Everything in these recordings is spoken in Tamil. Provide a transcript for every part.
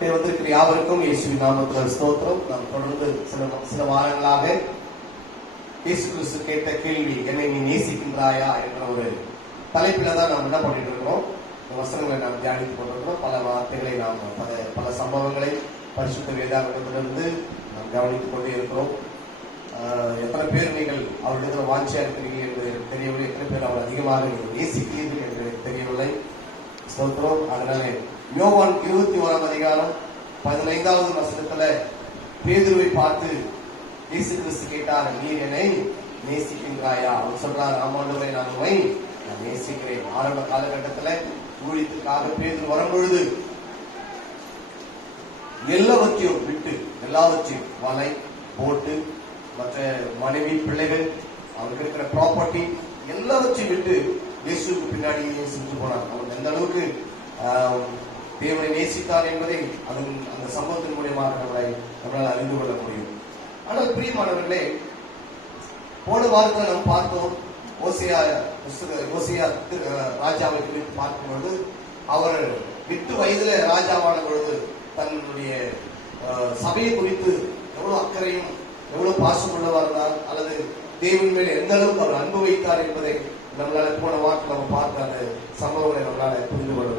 வந்திருக்கிற யாவருக்கும் இயேசுவின் நாமத்தில் ஸ்தோத்திரம். நாம் தொடர்ந்து சில வாரங்களாக இயேசு கிறிஸ்து கேட்ட கேள்வி, என்னை நீ நேசிக்கின்றாயா என்ற ஒரு தலைப்பில தான் நாம் என்ன பண்ணிட்டு இருக்கிறோம். வசனங்களை நாம் தியானித்துக் கொண்டிருக்கிறோம். பல வார்த்தைகளை நாம் பல சம்பவங்களை பரிசுத்த வேதாகமத்திலிருந்து நாம் கவனித்துக் கொண்டே இருக்கிறோம். எத்தனை பேர் நீங்கள் அவர்களிடத்தில் வாஞ்சியா இருக்கிறீங்க என்பது எனக்கு தெரியவில்லை. எத்தனை பேர் அவர் அதிகமாக நீங்கள் நேசிக்கிறீர்கள் என்று எனக்கு தெரியவில்லை. ஸ்தோத்திரம். அதனால யோவான் 21 அதிகாரம் 15வது வசனத்துல பேதுருவை பார்த்து இயேசு கிறிஸ்து கேட்டார், நீர் என்னை நேசிக்கின்றாயா? அவர் சொல்றார், ஆமாண்டவரே, நான் நேசிக்கிறேன். ஆரம்ப காலகட்டத்துல ஊழியத்துக்காக பேதுரு வரும்பொழுது எல்லாவற்றையும் வலை, போட்டு, மற்ற மனைவி, பிள்ளைகள், அவருக்கு இருக்கிற ப்ராப்பர்ட்டி எல்லாவற்றையும் விட்டு இயேசுக்கு பின்னாடியே சென்று போனார். அவர் எந்த அளவுக்கு தேவனை நேசித்தார் என்பதை அந்த சம்பவத்தின் மூலியமாக நம்மளால் அறிந்து கொள்ள முடியும். ஆனால் பிரியமானவர்களே, போன வாரத்தில் நாம் பார்த்தோம், ஓசியா ராஜாவை குறித்து பார்க்கும்போது, அவர் 8 வயதுல ராஜாவான பொழுது தன்னுடைய சபையை குறித்து எவ்வளவு அக்கறையும் எவ்வளவு பாசம் உள்ளவார் அல்லது தேவன் மேல் எந்த அளவுக்கு அவர் அன்பு வைத்தார் என்பதை நம்மளால போன வாரத்தில் நம்ம பார்த்த அந்த சம்பவங்களை நம்மளால புரிந்து கொள்ள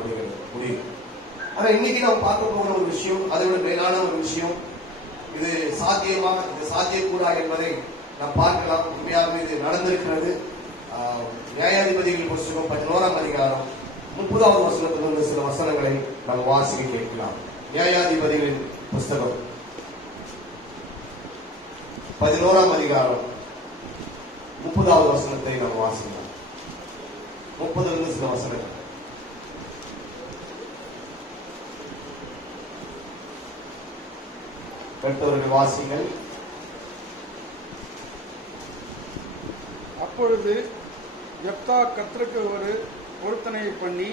முடியும். ஆனா இன்னைக்கு நாம் பார்க்க போகிற ஒரு விஷயம், அதை விட மேலான ஒரு விஷயம். இது சாத்தியமா, இது சாத்தியக்கூடா என்பதை நாம் பார்க்கலாம். உண்மையாகவே இது நடந்திருக்கிறது. நியாயாதிபதிகள் புஸ்தகம் 11ஆம் அதிகாரம் 30வது வசனத்திலிருந்து சில வசனங்களை நாம் வாசிக்க கேட்கலாம். நியாயாதிபதிகளின் புஸ்தகம் 11ஆம் அதிகாரம் 30வது வசனத்தை நாம் வாசிக்கலாம். 30லிருந்து சில வசனங்கள். கர்த்தருடைய வாசிங்கள். அப்பொழுது யெப்தா கர்த்தருக்கு ஒரு பொருத்தனையை பண்ணி,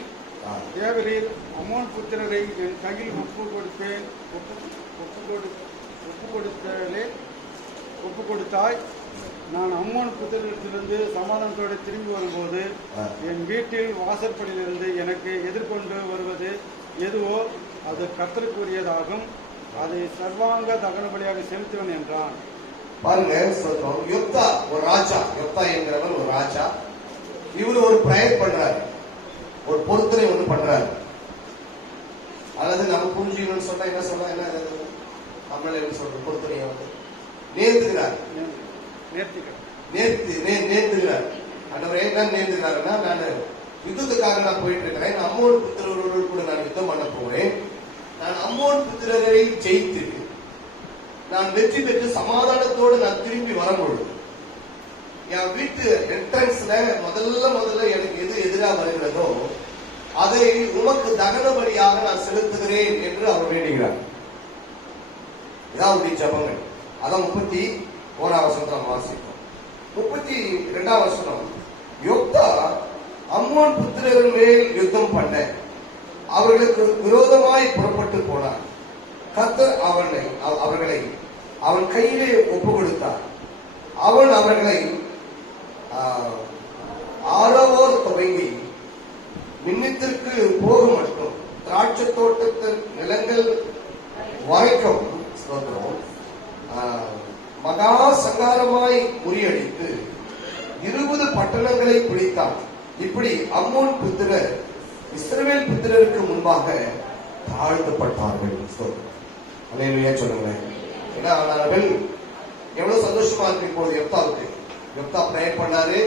தேவரீர் அம்மோன் புத்திரரை என் கையில் ஒப்பு கொடுத்தாய். நான் அம்மோன் புத்திரத்திலிருந்து சமாதானத்தோடு திரும்பி வரும்போது என் வீட்டில் வாசற்படியிலிருந்து எனக்கு எதிர்கொண்டு வருவது எதுவோ அது கர்த்தருக்குரியதாகும். அதை சர்வாங்க தகன பலியாக செலுத்துவேன் என்றான். பாருங்க, யெப்தா ஒரு ராஜா. யெப்தா என்கிறவர் ஒரு ராஜா. இவரு ஒரு பிரயர் பண்றாரு, ஒரு பொருத்தனை ஒண்ணு பண்றாரு. அல்லது நம்ம புரிஞ்சுக்கணும்னு சொன்னா என்ன சொல்ல, என்ன தமிழ்ல என்ன சொல்ற, பொருத்தனையை வந்து நேர்த்துக்கிறார். அந்தவர் என்ன நேர்ந்துக்கிறாருன்னா, நான் யுத்தத்துக்காக நான் போயிட்டு இருக்கிறேன், அம்மோன் புத்திரரோடு கூட நான் யுத்தம் பண்ண போறேன். நான் அம்மோன் புத்திரரை ஜெயித்து நான் வெற்றி பெற்று சமாதானத்தோடு நான் திரும்பி வரும்பொழுது என் வீட்டு என்ட்ரன்ஸ்ல முதல்ல எனக்கு எது எதிராக வருகிறதோ அதை உமக்கு தகனபலியாக நான் செலுத்துகிறேன் என்று அவர் வேண்டுகிறார். இதான் ஜபங்கள். அதான் 31ஆம் வசனத்தை நாம் வாசிப்போம். 32ஆம் வசனம், யெப்தா அம்மோன் புத்திரர் மேல் யுத்தம் பண்ண அவர்களுக்கு விரோதமாய் புறப்பட்டு போனார். கர்த்தர் அவர்களை அவன் கையிலே ஒப்பு கொடுத்தார். அவன் அவர்களை ஆரவோர் துவங்கி மின்னித்திற்கு போக மட்டும் திராட்சை தோட்டத்தின் நிலங்கள் வரைக்கும் மகா சங்காரமாய் முறியடித்து 20 பட்டணங்களை பிடித்தான். இப்படி அம்மோன் புத்திரர் இஸ்ரவேல் புத்திரருக்கு முன்பாக தாழ்த்தப்பட்டார்கள். சொல்லுங்களேன். ஏன்னா அவர்கள் எவ்வளவு சந்தோஷமா இருக்கு இப்போது யெப்தாவுக்கு. யெப்தா பிரயர் பண்ணாரு,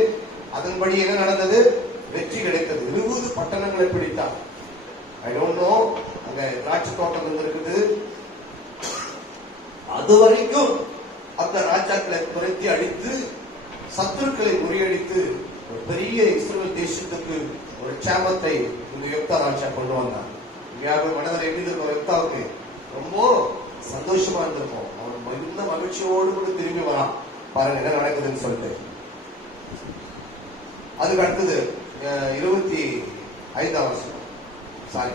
அதன்படி என்ன நடந்தது? வெற்றி கிடைத்தது. 20 பட்டணங்களை பிடித்தார். ஐ டோன்ட் நோ, அங்க திராட்சை தோட்டம் இருக்குது. அது வரைக்கும் அந்த ராஜாக்களை துரத்தி அடித்து சத்துருக்களை முறியடித்து ஒரு பெரிய இஸ்ரவேல் தேசத்துக்கு ஒரு சேமத்தை இந்த யெப்தா ராஜா கொண்டு வந்தார். மனதில் எப்படி இருக்கும்? யெப்தாவுக்கு ரொம்ப சந்தோஷமா இருந்திருக்கும். அவன் மிகுந்த மகிழ்ச்சியோடு கூட திரும்பி வரான். பாருங்க என்ன நடக்குதுன்னு சொல்லிட்டு. அதுக்கு அடுத்தது 25ஆம் வசனம், சாரி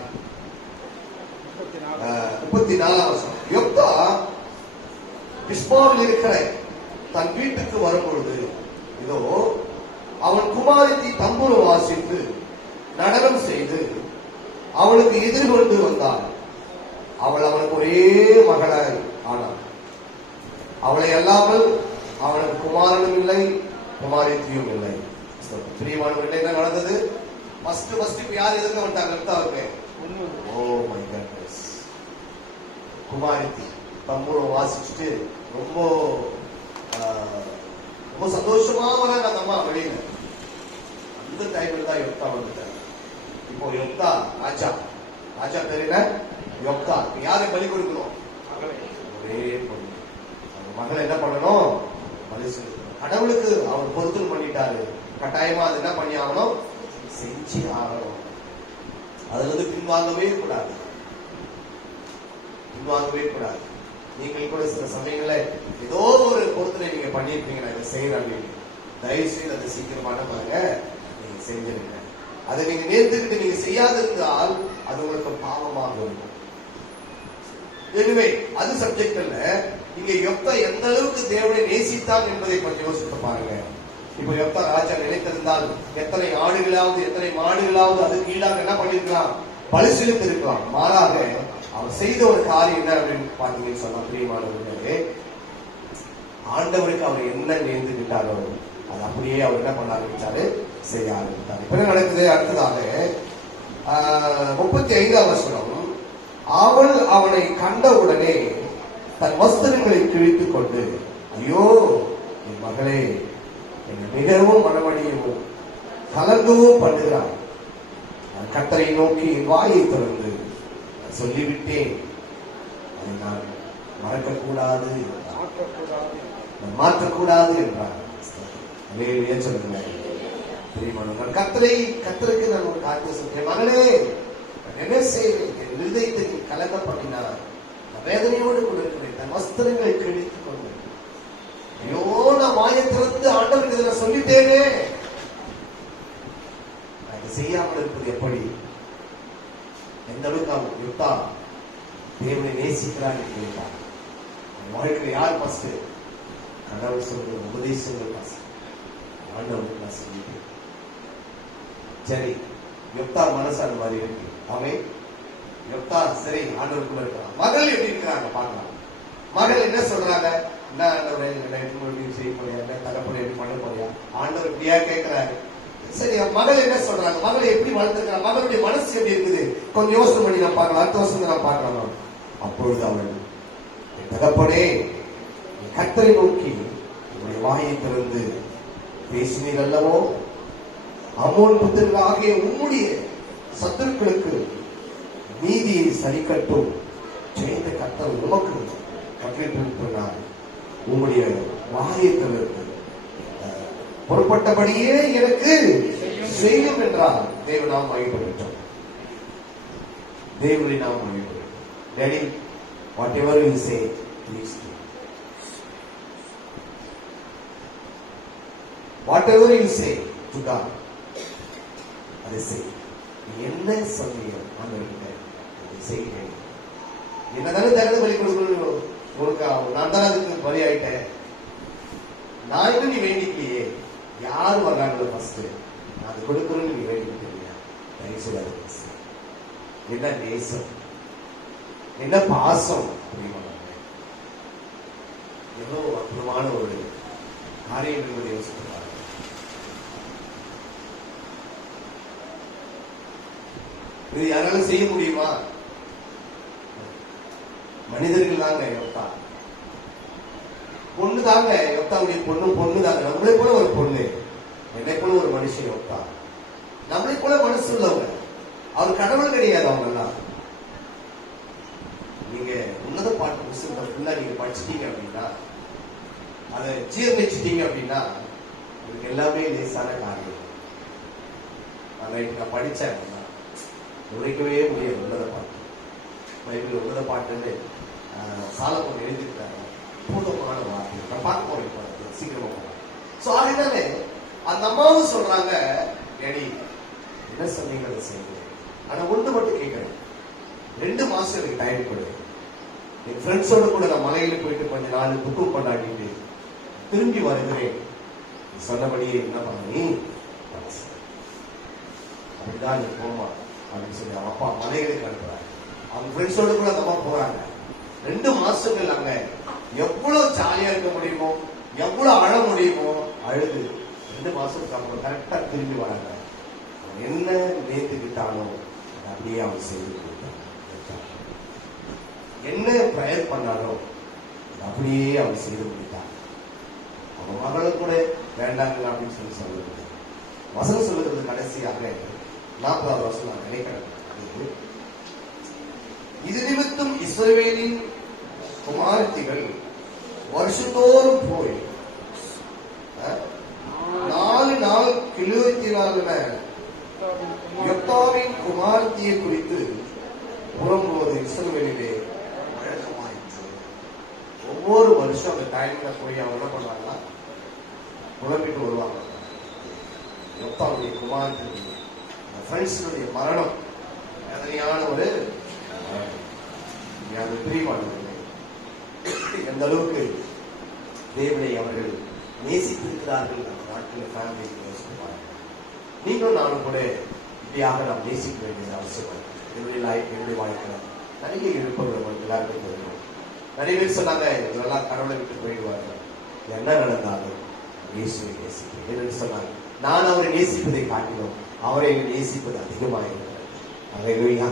34ஆம் வசனம். யெப்தா மிஸ்பாவில் இருக்கிற தன் வீட்டுக்கு வரும்பொழுது இதோ அவன் குமாரத்தி தம்புரு வாசித்து நடனம் செய்து அவனுக்கு எதிர்கொண்டு வந்தார். அவள் அவனுக்கு ஒரே மகளாய் ஆனாள். அவளை அல்லாமல் அவனுக்கு குமாரனும் இல்லை, குமாரத்தியும் இல்லை. பிரியமானவர்களே, என்ன நடந்தது? ஃபர்ஸ்ட் இப்ப யார் எதிர்க்க வந்துட்டாங்க? யெப்தாவுக்கு ஓ மை காட்னஸ், குமாரத்தி தம்பூரம் வாசிச்சுட்டு ரொம்ப ரொம்ப சந்தோஷமா வராங்க அந்த அம்மா வெளியில. அந்த டைம்ல தான் யெப்தா வந்துட்டாங்க. இப்போ யெப்தா ராஜா பேர் என்ன? யெப்தா. யாரை பலி கொடுக்கணும்? ஒரே பொண்ணு. அவங்க மகளை என்ன பண்ணணும்? பலி செலுத்தணும். கடவுளுக்கு அவர் பொருத்தம் பண்ணிட்டாரு, கட்டாயமா அது என்ன பண்ணி ஆகணும்? செஞ்சு ஆகணும். அதுல இருந்து பின்வாங்கவே கூடாது. நீங்கள் கூட சில சமயங்கள ஏதோ ஒரு பொருத்தனை நீங்க பண்ணிருப்பீங்க, நான் இதை செய்யறேன், தயவு செய்து அதை சீக்கிரமான பாருங்க நீங்க செஞ்சிருங்க. அதை நீங்க நேர்த்துக்கிட்டு நீங்க செய்யாது இருந்தால் அது உங்களுக்கு பாவமாக இருக்கும். எனவே அது சப்ஜெக்ட் அல்ல. நீங்க யெப்தா எந்த அளவுக்கு தேவனை நேசித்தான் என்பதை பற்றி யோசித்து பாருங்க. இப்போ யெப்தா ராஜா நினைத்திருந்தால் எத்தனை ஆடுகளாவது எத்தனை மாடுகளாவது அதுக்கு ஈடாக என்ன பண்ணிருக்கலாம்? பலி செலுத்தி இருக்கலாம். மாறாக அவர் செய்த ஒரு காரியம் என்ன அப்படின்னு பாத்தீங்கன்னு சொன்னா, பிரியமானவர்களே, ஆண்டவருக்கு அவர் என்ன நேர்ந்துகிட்டாரோ அது அப்படியே அவர் என்ன பண்ண ஆரம்பிச்சாரு? செய்ய ஆரம்பித்தார். இப்ப என்ன நடக்குது? அடுத்ததாக 35ஆம் வசனம், அவள் அவனை கண்டவுடனே தன் வஸ்திரங்களை கிழித்துக் கொண்டு, ஐயோ என் மகளே, என்னை மிகவும் மனமடியவும் கலங்கவும் பண்ணுகிறார். கர்த்தரை நோக்கி வாயை திறந்து சொல்லிவிட்டேன், அதை நான் மறக்கக்கூடாது, மாற்றக்கூடாது என்றார். சொல்லுங்க பிரியமானவர்கள், கர்த்தருக்கு நான் ஒரு காரியம் சொல்றேன். மகளே, என்ன செய்வேன்? என் இருதயத்தை கலங்கப்பட்டினார், வேதனையோடு கூட இருக்கிறேன். தன் வஸ்திரங்களை கிழித்துக் கொண்டு, ஐயோ நான் வாயை திறந்து ஆண்டவருக்கு இதை நான் சொல்லிட்டேனே, நான் இதை செய்யாமல் இருப்பது எப்படி? எந்த அளவுக்கு அவன் யெப்தா தேவனை நேசிக்கிறான் கேட்டான். வாழ்க்கையில் யார் ஃபர்ஸ்ட்? கடவுள் சொல்ற உபதேசங்கள் ஃபர்ஸ்ட், ஆண்டவருக்கு நான் சொல்லிட்டேன். சரி, யெப்தா மனசு அந்த மாதிரி இருக்கு. அவன் யெப்தா சரி ஆண்டவருக்குள்ள இருக்கிறான். மகள் எப்படி இருக்கிறாங்க பார்க்கலாம். மகள் என்ன சொல்றாங்க? என்ன ஆண்டவரை செய்ய போறியா? தகப்பனை எப்படி பண்ண போறியா? ஆண்டவர் இப்படியா கேட்கிறாரு. சரி, மகள் என்ன சொல்றாங்க? மகளை எப்படி வளர்த்திருக்கிறாங்க? மகளுடைய மனசு எப்படி இருக்குது? கொஞ்சம் யோசனை பண்ணி நான் பார்க்கலாம். அடுத்த வருஷம் நான் பார்க்கலாம். அப்பொழுது அவள், தகப்பனே, கர்த்தரை நோக்கி உங்களுடைய வாயை திறந்து பேசினீர் அல்லவோ, அம்மோன் புத்திரர்கள் ஆகிய உம்முடைய சத்துருக்களுக்கு நீதியை சரிக்கட்டும் செய்த கர்த்தர் உமக்கு கட்டளையிட்டார். உம்முடைய வாயை திறந்து பொறுப்பட்டபடியே எனக்கு செய்யும் என்றால் தேவ நாம் மகிழ்ப்பட்டோம். தேவனை நாம் மகிழ்ப்பட்டோம். Daddy, whatever you say, please do. Whatever you say to God, அதை செய். நீ என்ன சொல்றியோ ஆண்டவர்கிட்ட அதை செய்ய. என்னதானே தகுந்த பலி கொடுக்கணும் உனக்கு? நான் தான் அதுக்கு பலி ஆயிட்டேன். நான் இன்னும் நீ வேண்டிக்கலையே. யாரு வர்றாங்களோ ஃபர்ஸ்ட் நான் அது கொடுக்கணும்னு நீ வேண்டிக்கிட்டு இல்லையா? தயவு செய்யாது. என்ன நேசம், என்ன பாசம், எவ்வளவு அற்புதமான ஒரு காரியம் என்பதை யோசிக்கிறார். இது யாராலும் செய்ய முடியுமா? மனிதர்கள் தாங்க. யெப்தா பொண்ணு தாங்க. யெப்தாவுடைய பொண்ணு தாங்க. நம்மளை போல ஒரு பொண்ணு, என்னை போல ஒரு மனுஷன் யெப்தா. நம்மளை போல மனசு உள்ளவங்க. அவர் கடவுள் கிடையாது. அவங்க எல்லாம் நீங்க உன்னத பாட்டு புத்தகத்தை ஃபுல்லா நீங்க படிச்சிட்டீங்க அப்படின்னா, அதை ஜீர்ணிச்சிட்டீங்க அப்படின்னா உங்களுக்கு எல்லாமே லேசான காரியம். நான் படிச்சேன், உரைக்கவே முடியாது உன்னத பாட்டு. பைபிள் உன்னத பாட்டுன்னு சாலமோன் எழுதியிருக்காங்க. அற்புதமான வார்த்தை. நான் பார்க்க போறேன் சீக்கிரமா போறேன். சோ அதனால அந்த அம்மாவும் சொல்றாங்க, டேடி என்ன சொன்னீங்க அதை செய்யுங்க. ஆனா ஒண்ணு மட்டும் கேட்கிறேன், 2 மாசம் எனக்கு டைம் கொடு. என் ஃப்ரெண்ட்ஸோட கூட நான் மலையில போயிட்டு கொஞ்ச நாள் புக்கும் கொண்டாடிட்டு திரும்பி வருகிறேன். சொன்னபடியே என்ன பண்ணி அப்படிதான் நீ போமா அப்படின்னு சொல்லி அவன் அப்பா மலைகளுக்கு அனுப்புறாரு. அவங்க ஃப்ரெண்ட்ஸோடு கூட அந்த அம்மா போறாங்க. 2 மாசங்கள் அங்க எவ்வளவு ஜாலியா இருக்க முடியுமோ, எவ்வளவு அழ முடியுமோ அழுது 2 மாசத்துக்கு அப்புறம் கரெக்டா திரும்பி வராங்க. அவன் என்ன நேர்த்துக்கிட்டானோ அதை அப்படியே அவன் செய்து கொடுத்தான். என்ன பிரயர் பண்ணானோ அதை அப்படியே அவன் செய்து முடித்தான். அவன் மகளும் கூட வேண்டாங்க அப்படின்னு சொல்லுறது வசனம் சொல்லுறது. கடைசியாக 40வது வசனம் நான் நினைக்கிறேன். இது நிமித்தம் இஸ்ரவேலின் குமாரத்திகள் வருஷத்தோறும் போய் 4 நாள் கிழுவத்தினாலுமே யெப்தாவின் குமாரத்தியை குறித்து புறம்புவது இஸ்ரவேலிலே வழக்கமாயிற்று. ஒவ்வொரு வருஷம் அந்த டைம்ல போய் அவங்க என்ன பண்ணுவாங்கன்னா புலம்பிட்டு வருவாங்க. யெப்தாவுடைய குமாரத்தினுடைய ஃப்ரெண்ட்ஸினுடைய மரணம் வேதனையான ஒரு பிரிவானவர்கள் எந்த அளவுக்கு தேவனை அவர்கள் நேசித்திருக்கிறார்கள். அந்த நாட்டில் ஃபேமிலி யோசிப்பாங்க. நீங்களும் நானும் கூட இப்படியாக நாம் நேசிக்க வேண்டியது அவசியம். என்னுடைய வாழ்க்கை நிறைய இழப்புகள் உங்களுக்கு எல்லாருக்கும் தெரியும். நிறைய பேர் சொன்னாங்க இதெல்லாம் கடவுளை விட்டு போயிடுவாங்க. என்ன நடந்தாலும் இயேசுவை நேசிக்கிறேன் என்று சொன்னாங்க. நான் அவரை நேசிப்பதை காட்டினோம் அவரை நேசிப்பது அதிகமாக இருக்கிறது. அல்லேலூயா.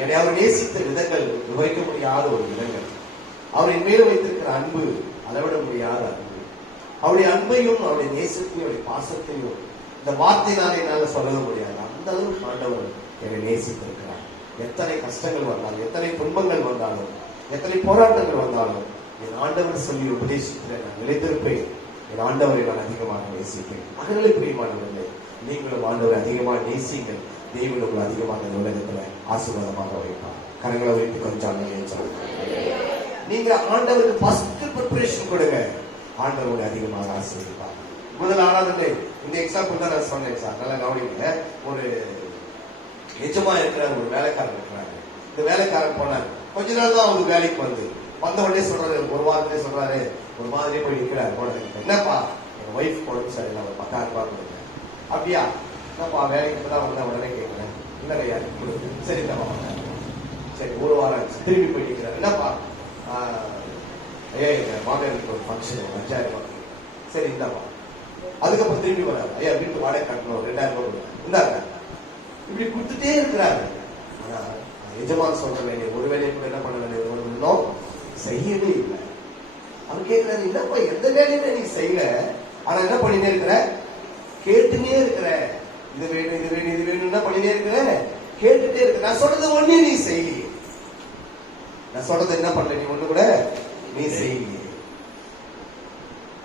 என்னை அவர் நேசித்த விதங்கள் விவரிக்க முடியாத ஒரு விதங்கள். அவரின் மேல் வைத்திருக்கிற அன்பு அளவிட முடியாத அன்பு. அவருடைய அன்பையும் அவருடைய நேசத்தையும் அவருடைய பாசத்தையும் இந்த வார்த்தையினால என்னால சொல்லவே முடியாது. அந்த அளவுக்கு ஆண்டவர் என்னை நேசித்திருக்கிறார். எத்தனை கஷ்டங்கள் வந்தாலும், எத்தனை துன்பங்கள் வந்தாலும், எத்தனை போராட்டங்கள் வந்தாலும் என் ஆண்டவர் சொல்லி உபதேசிக்கிறேன். நான் நிலைத்திருப்பேன். என் ஆண்டவரை நான் அதிகமாக நேசிப்பேன். மகளே பிரியமானவர்களே, நீங்களும் ஆண்டவரை அதிகமாக நேசிங்கள். தேவன் உங்களை அதிகமாக இந்த உலகத்துல ஆசீர்வாதமாக வைப்பார். கரங்களை வைத்து கொஞ்சம் நீங்க ஆண்டவருக்கு ஃபர்ஸ்ட் ப்ரிப்பரேஷன் கொடுங்க. ஆண்டவரை அதிகமாக ஆசீர்வதிப்பார். முதல் ஆராதனை இந்த எக்ஸாம்பிள் தான் நான் சொன்னேன் சார். நல்லா கவனிங்க. ஒரு எஜமா இருக்கிறார், ஒரு வேலைக்காரன் இருக்கிறாரு. இந்த வேலைக்காரன் போனார். கொஞ்ச நாள் தான் அவருக்கு வேலைக்கு வந்த உடனே சொல்றாரு, ஒரு வாரத்திலே சொல்றாரு, ஒரு மாதிரியே போய் நிற்கிறாரு. என்னப்பா என் ஒய்ஃப் உடம்பு சரியில்லை, ஒரு 10,000 ரூபாய் கொடுங்க. அப்படியா? என்னப்பா வேலைக்கு தான் வந்தா உடனே கேட்கிறேன். இல்லையா கொடுக்கு. சரி இல்லப்பா வந்தேன். சரி ஒரு வாரம் ஆச்சு. திரும்பி போய் நிற்கிறார். என்னப்பா ஐயா எங்க மாமியாருக்கு ஒரு ஃபங்க்ஷன் 5,000 ரூபாய். சரி இந்தாப்பா. அதுக்கப்புறம் திரும்பி வராது. ஐயா வீட்டு வாடகை கட்டணும் 2,000 ரூபாய் கொடுங்க. இந்தாங்க. இப்படி கொடுத்துட்டே இருக்கிறாரு. ஆனா எஜமான் சொல்ற வேண்டிய ஒரு வேலையை கூட என்ன பண்ண வேண்டிய செய்யவே இல்லை. அவர் கேட்கிறாரு, என்னப்பா எந்த வேலையுமே நீ செய்யல, ஆனா என்ன பண்ணிட்டே இருக்கிற, கேட்டுனே இருக்கிற, இது வேணும் இது வேணும் இது வேணும் என்ன பண்ணிட்டே இருக்கிற, கேட்டுட்டே இருக்க. நான் சொல்றது ஒண்ணு நீ செய்யலையே. நான் சொல்றது என்ன பண்ணல, நீ ஒண்ணு கூட நீ செய்யலையே.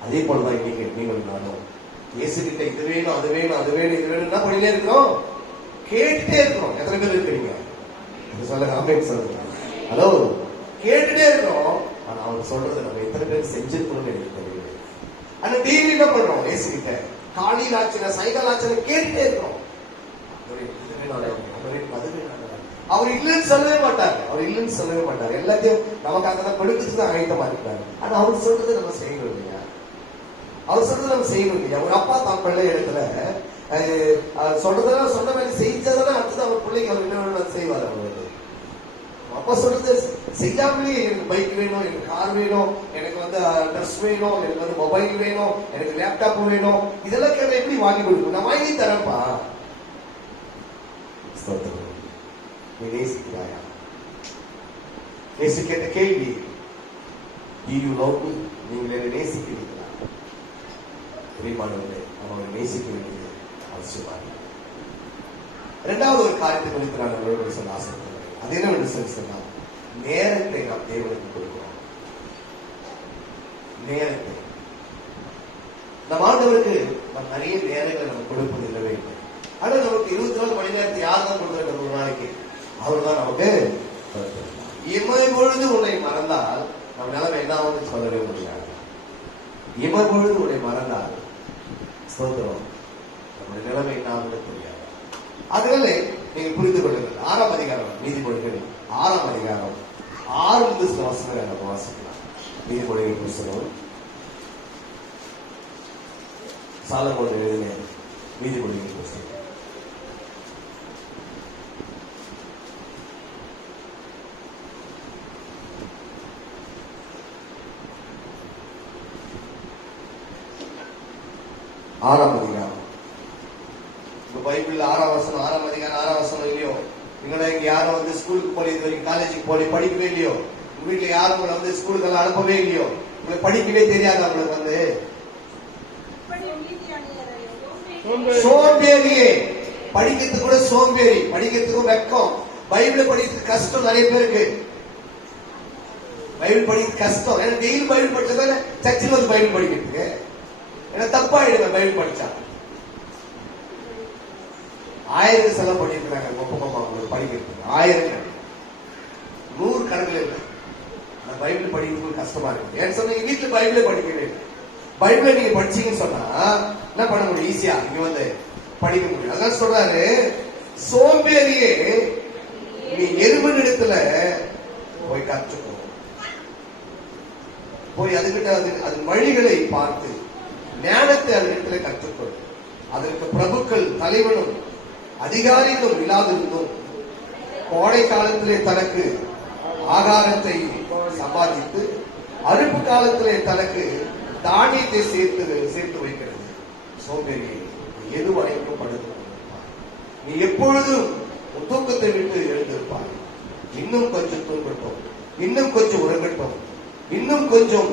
அதே போலதான் இன்னைக்கு நீங்கள் நானும் இயேசு கிட்ட இது வேணும் அது வேணும் அது வேணும் இது வேணும் என்ன பண்ணிட்டே இருக்கிறோம், கேட்டுட்டே இருக்கிறோம். எத்தனை பேர் இருக்கிறீங்க சொல்லுங்க, ஆமென் சொல்லுங்க. ஹலோ, கேட்டுட்டே இருக்கிறோம். ஆனா அவர் சொல்றது நம்ம எத்தனை பேர் செஞ்சிருக்கணும் எனக்கு தெரியல. ஆனா டெய்லி என்ன பண்றோம், இயேசு கிட்ட காலையில் ஆச்சுனா சாயங்காலம் ஆச்சுனா கேட்டுட்டே இருக்கிறோம். அவர் இல்லைன்னு சொல்லவே மாட்டார். அவர் இல்லைன்னு சொல்லவே மாட்டார். எல்லாத்தையும் நமக்காக தான் கொடுத்துட்டு தான் ஆயத்தமா இருக்கிறாரு. ஆனா அவர் சொல்றது நம்ம செய்யணும் இல்லையா, அவர் சொல்றது நம்ம செய்யணும் இல்லையா. ஒரு அப்பா தான் பிள்ளை இடத்துல சொல்றதெல்லாம் சொன்ன மாதிரி செஞ்சாதான் அடுத்தது அவர் பிள்ளைக்கு அவர் என்ன செய்வார். அவருக்கு அப்பா சொல்றது செய்யாமலே எனக்கு பைக் வேணும், எனக்கு கார் வேணும், எனக்கு ட்ரெஸ் வேணும், எனக்கு மொபைல் வேணும், எனக்கு லேப்டாப் வேணும், இதெல்லாம் கேட்க எப்படி வாங்கி கொடுக்கும், நான் வாங்கி தரேன்ப்பா. நீ நேசிக்கிறாயா? நேசி கேட்ட கேள்வி, do you love me? நீங்கள் என்னை நேசிக்கிறீர்களா? பிரியமானவர்களே, அவங்களை நேசிக்க வேண்டியது அவசியமாக. இரண்டாவது ஒரு காரியத்தை குறித்து நான் உங்களோடு சொல்ல ஆசைப்படுகிறேன். அது என்னவென்று சொன்னால், நேரத்தை நாம் தேவனுக்கு கொடுக்கிறோம். நேரத்தை நம் ஆண்டவருக்கு நாம் நிறைய நேரங்களை நம்ம கொடுப்பது இல்லவே இல்லை. ஆனா நமக்கு 24 மணி நேரத்தை யார் தான் கொடுக்குறாங்க? ஒரு நாளைக்கு அவர் தான் நமக்கு. இமை பொழுது உன்னை மறந்தால் நம்ம நிலைமை என்ன ஆகும்னு சொல்லவே முடியாது. இமை பொழுது உன்னை மறந்தால் ஸ்தோத்திரம், நம்முடைய நிலைமை என்ன ஆகும்னு தெரியாது. அதனால நீங்க புரிந்து கொள்ளுங்கள். 6ஆம் அதிகாரம் நீதிமொழிகள் 6ஆம் அதிகாரம் 6 முதல் சில வசனங்களை நம்ம வாசிக்கலாம். நீதிமொழிகள் புஸ்தகம் சாலமோன் எழுதின நீதிமொழிகள் புஸ்தகம் 6ஆம் அதிகாரம். உங்க பைபிள் 6ஆம் வசனம், 6ஆம் அதிகாரம் 6ஆம் வசனம் இல்லையோ? நீங்கள இங்க யாரும் வந்து ஸ்கூலுக்கு போய் இது வரைக்கும் காலேஜுக்கு போய் படிக்கவே இல்லையோ? உங்க வீட்டுல யாரும் உங்களை வந்து ஸ்கூலுக்கு எல்லாம் அனுப்பவே இல்லையோ? உங்களுக்கு படிக்கவே தெரியாது. அவங்களுக்கு வந்து சோம்பேறியே, படிக்கிறதுக்கு கூட சோம்பேறி, படிக்கிறதுக்கும் வெக்கம். பைபிள் படிக்கிறதுக்கு கஷ்டம் நிறைய பேருக்கு. பைபிள் படிக்கிறது கஷ்டம். ஏன்னா டெய்லி பைபிள் படிச்சதால சர்ச்சில் வந்து பைபிள் படிக்கிறதுக்கு ஏன்னா தப்பாயிடுவேன். பைபிள் படிச்சா 1000 செலவு பண்ணிருக்கிறாங்க ஒப்பமா உங்களுக்கு படிக்கிறதுக்கு. 1000 100 கணக்கில் இல்லை. பைபிள் படிக்கிறது கஷ்டமா இருக்கு. ஏன்னு சொன்னா வீட்டுல பைபிளே படிக்கவே இல்லை. பைபிளை நீங்க படிச்சீங்கன்னு சொன்னா என்ன பண்ண முடியும்? ஈஸியா இங்க வந்து படிக்க முடியும். அதான் சொல்றாரு, சோம்பேறியே நீ எருமனிடத்துல போய் கற்றுக்கோ, போய் அதுகிட்ட அது வழிகளை பார்த்து ஞானத்தை அதுகிட்ட கற்றுக்கொள். அதற்கு பிரபுக்கள் தலைவனும் அதிகாரிகளும் இல்லாதிருந்தும் கோடை காலத்திலே தனக்கு ஆகாரத்தை சம்பாதித்து அறுப்பு காலத்திலே தனக்கு தானியத்தை சேர்த்து வைக்கிறது. சோம்பேறியை எது வரைக்கும் படுத்து நீ எப்பொழுதும் தூக்கத்தை விட்டு எழுந்திருப்பாய். இன்னும் கொஞ்சம் தூங்கட்டும், இன்னும் கொஞ்சம் உறங்கட்டும், இன்னும் கொஞ்சம்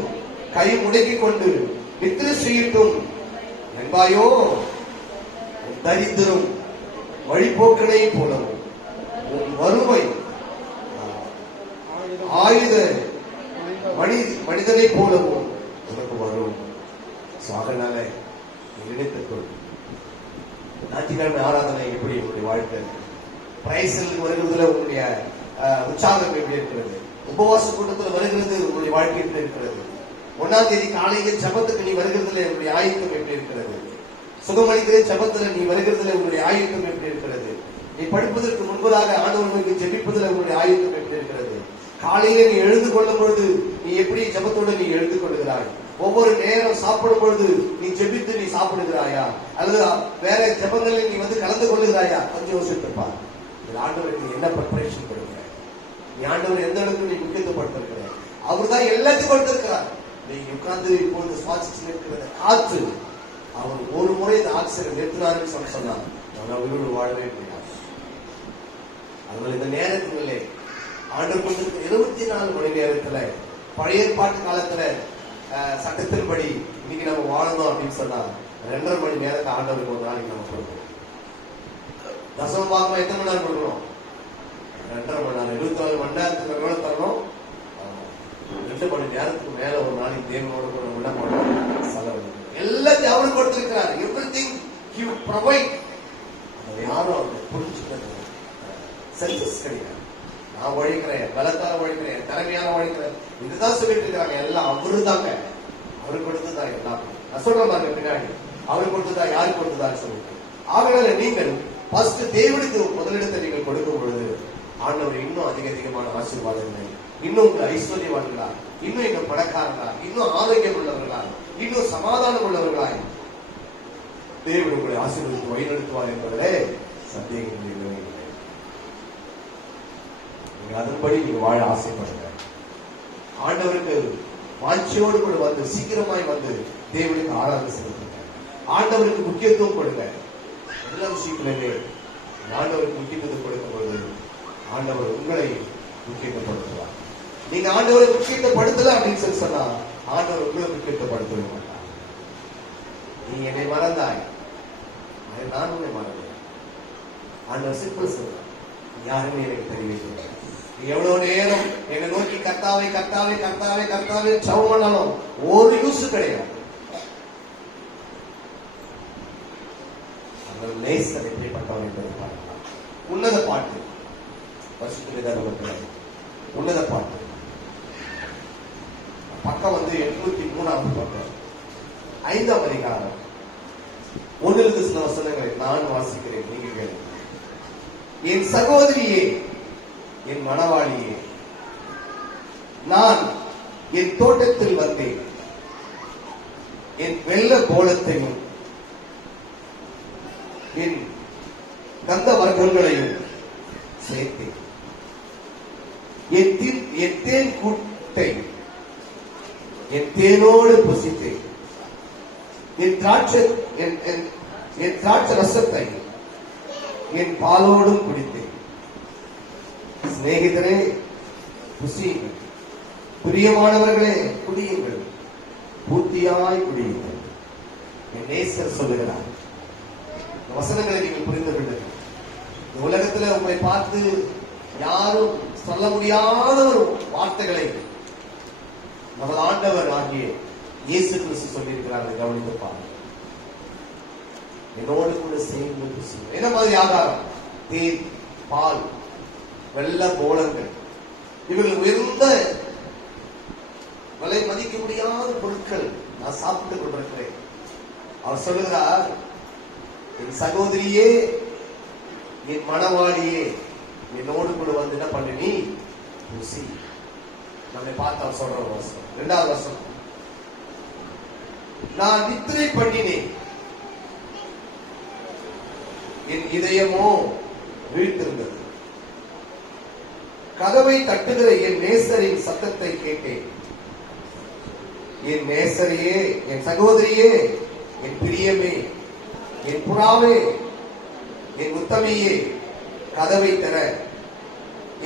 கை முடக்கிக் கொண்டு நித்திரை செய்யட்டும் என்பாயோ? தரித்திரம் வழிபோக்கனை போலவும் உன் வறுமை ஆயுத மனிதனை போலவும் உனக்கு வரும். அதனால நினைத்துக்கொள், ஞாயிற்றுக்கிழமை ஆராதனை எப்படி உங்களுடைய வாழ்க்கை, பிரைசலுக்கு வருகிறதுல உங்களுடைய உற்சாகம் எப்படி இருக்கிறது, உபவாச கூட்டத்தில் வருகிறது உங்களுடைய வாழ்க்கை எப்படி இருக்கிறது, 1ஆம் தேதி காலையில் ஜபத்துக்கு நீ வருகிறதுல உங்களுடைய ஆயுத்தம் எப்படி இருக்கிறது, சுகமளிக்கிற ஜபத்துல நீ வருகிறதுல உங்களுடைய ஆயுத்தம் எப்படி இருக்கிறது, நீ படிப்பதற்கு முன்பதாக ஆண்டவர்களுக்கு ஜெபிப்பதில் உங்களுடைய ஆயுத்தம் எப்படி இருக்கிறது, காலையில நீ எழுந்து கொள்ளும் பொழுது நீ எப்படி ஜபத்தோடு நீ எழுந்து கொள்கிறாய், ஒவ்வொரு நேரம் சாப்பிடும் பொழுது நீ ஜெபித்து நீ சாப்பிடுகிறாயா, அல்லது வேற ஜபங்களில் நீ வந்து கலந்து கொள்ளுகிறாயா? கொஞ்சம் யோசித்துப்பார். ஆண்டவருக்கு நீ என்ன ப்ரிப்பரேஷன் கொடுக்கிற, நீ ஆண்டவர் எந்த அளவுக்கு நீ முக்கியத்துவப்படுத்திருக்கிற. அவர் தான் எல்லாத்தையும் கொடுத்திருக்கிறார். நீ உட்கார்ந்து இப்பொழுது சுவாசிச்சு இருக்கிற காற்று, அவர் ஒரு முறை இந்த ஆக்சிஜன் நிறுத்தினாருன்னு சொன்னார், நான் உயிரோடு வாழவே முடியாது. அதனால இந்த நேரத்திலே ஆண்டவர் கொடுத்திருக்க 24 மணி நேரத்துல பழைய ஏற்பாட்டு காலத்துல சட்டத்தின்படி இன்னைக்கு நம்ம வாழணும் அப்படின்னு சொன்னா 2.5 மணி நேரத்தை ஆண்டவருக்கு ஒரு நாளைக்கு நம்ம கொடுக்கணும். தசம பாகம் எத்தனை மணி நேரம் கொடுக்கணும்? 2.5 மணி நேரம். 24 மணி நேரத்துக்கு எவ்வளவு தரணும்? 2 மணி நேரத்துக்கு மேல ஒரு நாளைக்கு தேவனோட கூட உள்ள செலவு எல்லாத்தையும் அவரு கொடுத்திருக்கிறார். Everything he will provide. அதை யாரும் அவங்க புரிஞ்சுக்கிறது சென்சஸ் கிடையாது. நான் உழைக்கிறேன், பலத்தால உழைக்கிறேன், திறமையான உழைக்கிறேன், இதுதான் சொல்லிட்டு இருக்காங்க. எல்லாம் அவரு தாங்க, அவரு கொடுத்துதான் எல்லாம். நான் சொல்ற மாதிரி பின்னாடி அவரு கொடுத்துதா, யாரு கொடுத்துதான்னு சொல்லிட்டு. ஆகவே நீங்கள் ஃபர்ஸ்ட் தேவனுக்கு முதலிடத்தை நீங்கள் கொடுக்கும் பொழுது ஆண்டவர் இன்னும் அதிகமான ஆசீர்வாதங்களை, இன்னும் உங்க ஐஸ்வர்யவான்களா, இன்னும் எங்க பணக்காரர்களா, இன்னும் ஆரோக்கியம் உள்ளவர்களா, இன்னும் சமாதானம் உள்ளவர்களாய் தேவன் உங்களை ஆசீர்வதித்து வழிநடத்துவார் என்பதிலே சந்தேகம் இல்லை. அதன்படி நீங்க வாழ ஆசைப்படுங்க. ஆண்டவருக்கு வாஞ்சியோடு கூட வந்து சீக்கிரமாய் வந்து தேவனுக்கு ஆராதனை செலுத்துங்க. ஆண்டவருக்கு முக்கியத்துவம் கொடுங்க. எல்லா விஷயத்திலுமே ஆண்டவருக்கு முக்கியத்துவம் கொடுக்கும் பொழுது ஆண்டவர் உங்களை முக்கியத்துவப்படுத்துவார். நீங்க ஆண்டவரை முக்கியத்துவப்படுத்தல அப்படின்னு சொல்லி சொன்னா ஆண்டவர் உங்களை முக்கியத்துவப்படுத்த மாட்டார். நீ என்னை மறந்தாய், நான் உன்னை மறந்தேன். ஆண்டவர் சிம்பிள் சொல்றார், யாருமே எனக்கு தெரியவில்லை. எவ்வளவு நேரம் என்னை நோக்கி கர்த்தாவே கர்த்தாவே கர்த்தாவே கர்த்தாவே ஜெபம் பண்ணாலும் ஒரு யூஸ் கிடையாது. அந்த நேசர் எப்படிப்பட்டவர் என்பதை பார்க்கலாம். உன்னத பாட்டு உன்னத பாட்டு பக்கம் வந்து 803 பக்கம் 5ஆம் அதிகாரம் 1 சில வசனங்களை நான் வாசிக்கிறேன், நீங்க கேளுங்க. என் சகோதரியே, என் மணவாளியே, நான் என் தோட்டத்தில் வந்தேன், என் வெள்ள கோலத்தையும் என் கந்த வர்க்கங்களையும் சேர்த்தேன், என் தேன் கூட்டை என் தேனோடு புசித்தேன், என் திராட்சை ரசத்தை என் பாலோடும் குடித்தேன். சிநேகிதரே, புசியுங்கள். பிரியமானவர்களே, குடியுங்கள். பூர்த்தியாய் குடியுங்கள். என் நேசர் சொல்லுகிறார். இந்த வசனங்களை நீங்கள் புரிந்து கொள்ளுங்கள். இந்த உலகத்துல உங்களை பார்த்து யாரும் சொல்ல முடியாத ஒரு வார்த்தைகளை நமது ஆண்டவர் ஆகிய இயேசு கிறிஸ்து சொல்லியிருக்கிறார்கள். கவனித்து பாருங்கள். என்னோடு கூட சேர்ந்து புசியுங்கள். என்ன மாதிரி ஆகாரம்? தேன், பால், வெள்ள போலங்கள். இவர்கள் உயர்ந்த விலை மதிக்க முடியாத பொருட்கள் நான் சாப்பிட்டுக் கொண்டிருக்கிறேன். அவர் சொல்லுகிறார், என் சகோதரியே, என் மணவாளியே, என்னோடு கூட வந்து என்ன பண்ணு, நீ புசி. நம்மை பார்த்து அவர் சொல்ற ஒரு வசனம். 2வது வசனம், நான் நித்திரை பண்ணினேன், என் இதயமோ வீழ்த்திருந்தது. கதவை தட்டுகிற என் நேசரின் சத்தத்தை கேட்டேன். என் நேசரையே, என் சகோதரியே, என் பிரியமே, என் புறாவே, என் உத்தமியே, கதவை தர.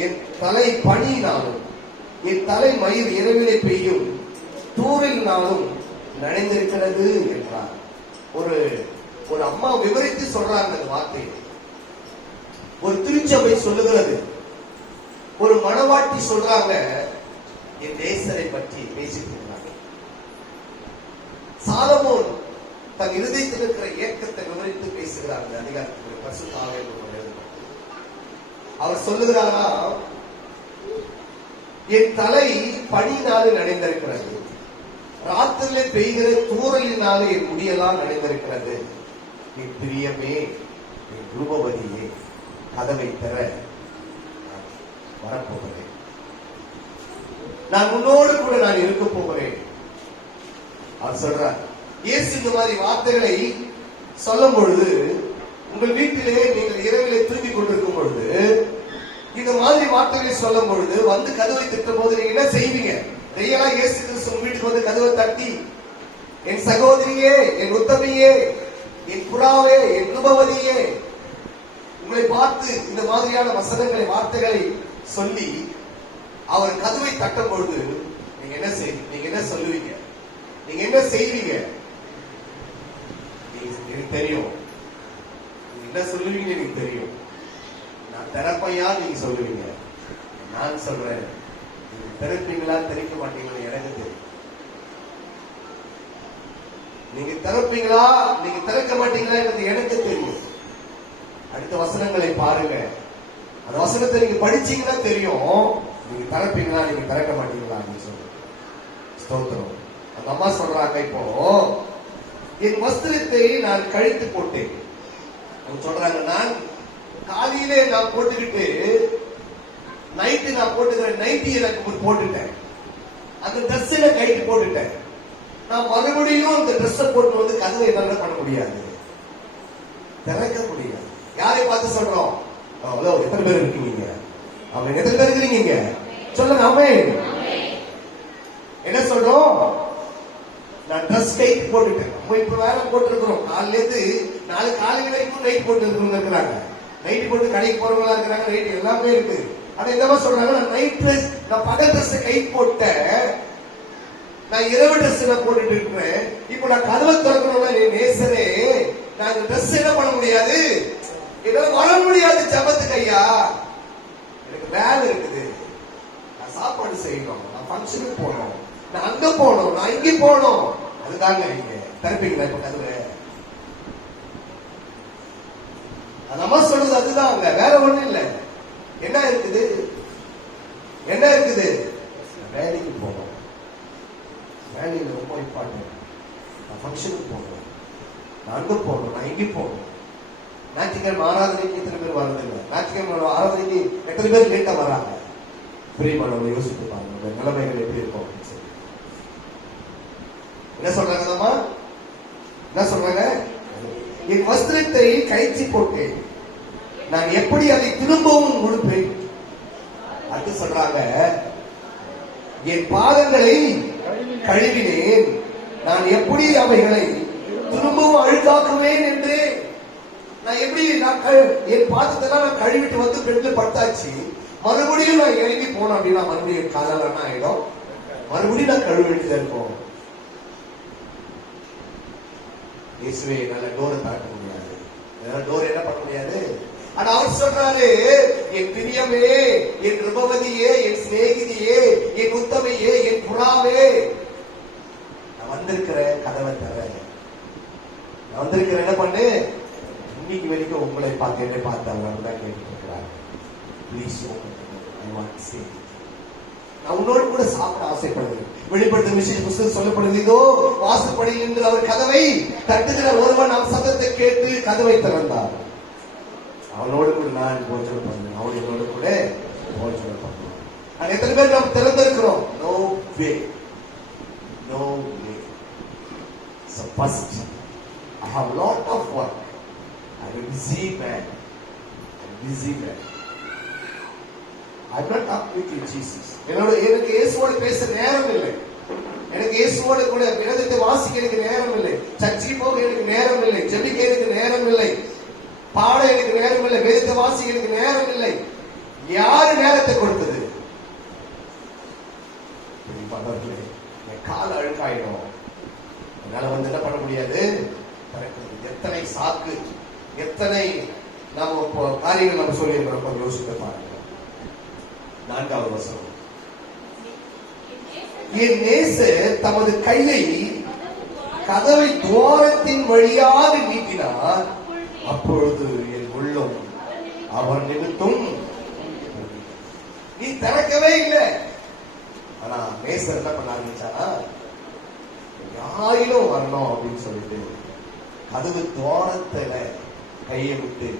என் தலை பனியினாலும் என் தலை மயிர் இரவிலே பெய்யும் தூரினாலும் நனைந்திருக்கிறது என்றார். ஒரு அம்மா விவரித்து சொல்றாங்க அந்த வார்த்தை. ஒரு திருச்சபை சொல்லுகிறது, ஒரு மணவாட்டி சொல்றாங்க, என் நேசரை பற்றி பேசிட்டு இருந்தாங்க. சாலமோன் தன் இருதயத்தில் இருக்கிற ஏக்கத்தை விவரித்து பேசுகிறார். அந்த அதிகாரத்தில் பரிசுத்த ஆவியானவர் அவர் சொல்லுகிறாரா, என் தலை பனியினாலே நனைந்திருக்கிறது, ராத்திரிலே பெய்கிற தூறலினாலே என் முடியெல்லாம் நனைந்திருக்கிறது. என் பிரியமே, என் ரூபவதியே, கதவை தர வரப்போகிறேன். நான் உன்னோடு கூட நான் இருக்க போகிறேன். அவர் சொல்றார். இயேசு இந்த மாதிரி வார்த்தைகளை சொல்லும் பொழுது, உங்கள் வீட்டிலே நீங்கள் இரவிலே தூங்கிக் கொண்டிருக்கும் பொழுது இந்த மாதிரி வார்த்தைகளை சொல்லும் பொழுது வந்து கதவை தட்டும் போது நீங்க என்ன செய்வீங்க? ரியலா இயேசு கிறிஸ்து உங்க வீட்டுக்கு வந்து கதவை தட்டி, என் சகோதரியே, என் உத்தமியே, என் புறாவே, என் ரூபவதியே, உங்களை பார்த்து இந்த மாதிரியான வசனங்களை, வார்த்தைகளை சொல்லி அவர் கதவை தட்டும் பொழுது நீங்க என்ன செய்வீங்க? நீங்க என்ன சொல்லுவீங்க? நீங்க என்ன செய்வீங்க? எனக்கு தெரியும் நீங்க என்ன சொல்லுவீங்க. எனக்கு தெரியும். நான் திறப்பையா நீங்க சொல்லுவீங்க. நான் சொல்றேன், நீங்க திறப்பீங்களா திறக்க மாட்டீங்களா எனக்கு தெரியும். நீங்க திறப்பீங்களா நீங்க திறக்க மாட்டீங்களா எனக்கு தெரியும். அடுத்த வசனங்களை பாருங்க. அந்த வசனத்தை நீங்க படிச்சீங்கன்னா தெரியும், நீங்க திறப்பீங்களா நீங்க திறக்க மாட்டீங்களா அப்படின்னு சொல்லுங்க. ஸ்தோத்திரம். அந்த அம்மா சொல்றாங்க, இப்போ என் வஸ்திரத்தை நான் கழித்து போட்டேன். சொல்றாங்க, நான் காலையிலே நான் போட்டுக்கிட்டு நைட்டு நான் போட்டுக்கிறேன், நைட்டி எனக்கு போட்டுட்டேன், அந்த ட்ரெஸ்ஸில கழித்து போட்டுட்டேன். நான் மறுபடியும் அந்த ட்ரெஸ்ஸை போட்டு வந்து கதவை என்ன பண்ண முடியாது, திறக்க முடியாது. யாரை பார்த்து சொல்றோம்? எத்தனை பேர் இருக்கீங்க? அவன் எத்தனை பேர் இருக்கிறீங்க சொல்லுங்க. ஆமென். என்ன சொல்றோம்? நான் ட்ரெஸ் கைட் போட்டுட்டேன். நம்ம இப்ப வேலை போட்டுருக்கிறோம். காலையில இருந்து நாலு காலையில வரைக்கும் நைட் போட்டு இருக்கிறாங்க. நைட் போட்டு கடைக்கு போறவங்களா இருக்கிறாங்க. நைட் எல்லாமே இருக்கு. ஆனா என்னமா சொல்றாங்க? நான் நைட் ட்ரெஸ், நான் பகல் ட்ரெஸ் கைட் போட்டேன், நான் இரவு ட்ரெஸ் நான் போட்டுட்டு இருக்கிறேன். இப்ப நான் கதவை திறக்கணும்னா நேசரே, நான் இந்த ட்ரெஸ் என்ன பண்ண முடியாது, என்னால வர முடியாது ஜபத்துக்கு. ஐயா, எனக்கு வேலை இருக்குது, நான் சாப்பாடு செய்யணும், நான் ஃபங்க்ஷனுக்கு போகணும், நான் அங்க போகணும், நான் இங்க போகணும். அதுதாங்க நீங்க திறப்பீங்களா இப்ப கதவை? நம்ம சொல்றது அதுதாங்க, வேற ஒண்ணு இல்ல. என்ன இருக்குது? என்ன இருக்குது? வேலைக்கு போகணும். வேலையில ரொம்ப இம்பார்ட்டன்ட். நான் ஃபங்க்ஷனுக்கு போகணும், நான் அங்க போகணும், நான் இங்க போகணும். ஞாயிற்றுக்கிழமை ஆராதனைக்கு எத்தனை பேர் வர்றதில்லை? ஞாயிற்றுக்கிழமை ஆராதனைக்கு எத்தனை பேர் லேட்டா வராங்க? பிரியமானவங்க யோசித்து பாருங்க, நிலைமைகள் எப்படி இருக்கும் அப்படின்னு சொல்லி. என்ன சொல்றாங்க? என்ன சொல்றாங்க? என் வஸ்திரத்தை கழிச்சு போட்டேன், நான் எப்படி அதை திரும்பவும் உடுப்பேன்? அது சொல்றாங்க, என் பாதங்களை கழுவினேன், நான் எப்படி அவைகளை அழுக்காக்குவேன் என்று நான் எப்படி என் பாத்திரத்தெல்லாம் நான் கழுவிட்டு வந்து பெண்ல படுத்தாச்சு, மறுபடியும் நான் இறங்கி போனேன் அப்படின்னா மறுபடியும் காலால என்ன ஆயிடும், மறுபடியும் நான் கழுவி வேண்டியதா இருக்கும். இயேசுவே நல்ல டோரை தாக்க முடியாது, டோர் என்ன பண்ண முடியாது. ஆனா அவர் சொல்றாரு, என் பிரியமே, என் ருபவதியே, என் சிநேகிதியே, என் உத்தமையே, என் புறாவே, நான் வந்திருக்கிற கதவை தர, நான் வந்திருக்கிற என்ன பண்ணு, இன்னைக்கு வரைக்கும் உங்களை பார்த்து என்ன பார்த்தாங்க தான் கேட்டு இருக்கிறாங்க. ப்ளீஸ் நான் உன்னோடு கூட சாப்பிட ஆசைப்படுகிறேன். வெளிப்படுத்தும் விசேஷ புத்தகம் சொல்லப்படுது, இதோ வாசற்படி நின்று அவர் கதவை தட்டுகிற ஒருவன் அவன் சத்தத்தை கேட்டு கதவை திறந்தார். அவனோடு கூட நான் போஜனம் பண்ணுவேன், அவன் என்னோடு கூட போஜனம் பண்ணுவேன். நான் எத்தனை பேர் நாம் திறந்திருக்கிறோம்? No way, no way. So first, I have a lot of work. I'm a busy man. I'm a busy man. I'm not talking with you, Jesus. எனக்கு இயேசுவோடு பேச நேரம் இல்லை, எனக்கு இயேசுவோடு கூட வேதத்தை வாசிக்க எனக்கு நேரம் இல்லை, சர்ச்சைக்கு போக எனக்கு நேரம் இல்லை, ஜெபிக்க எனக்கு நேரம் இல்லை, பாட எனக்கு நேரம் இல்லை, வேதத்தை வாசிக்க எனக்கு நேரம் இல்லை. யாரு நேரத்தை கொடுத்தது? என் கால் அழுக்காயிடும், என்னால வந்து என்ன பண்ண முடியாது. எத்தனை சாக்கு, எத்தனை நம்ம காரியங்கள் நம்ம சொல்லி இருக்கிறோம், யோசிக்க பாருங்க. 4வது வசனம், என் நேசர் தமது கையை கதவை துவாரத்தின் வழியாக நீட்டினார், அப்பொழுது என் உள்ளம் அவர் நிமித்தம். நீ திறக்கவே இல்லை, ஆனா நேசர் என்ன பண்ண ஆரம்பிச்சானா, யாரிலும் வரணும் அப்படின்னு சொல்லிட்டு கதவு துவாரத்துல கையை விட்டு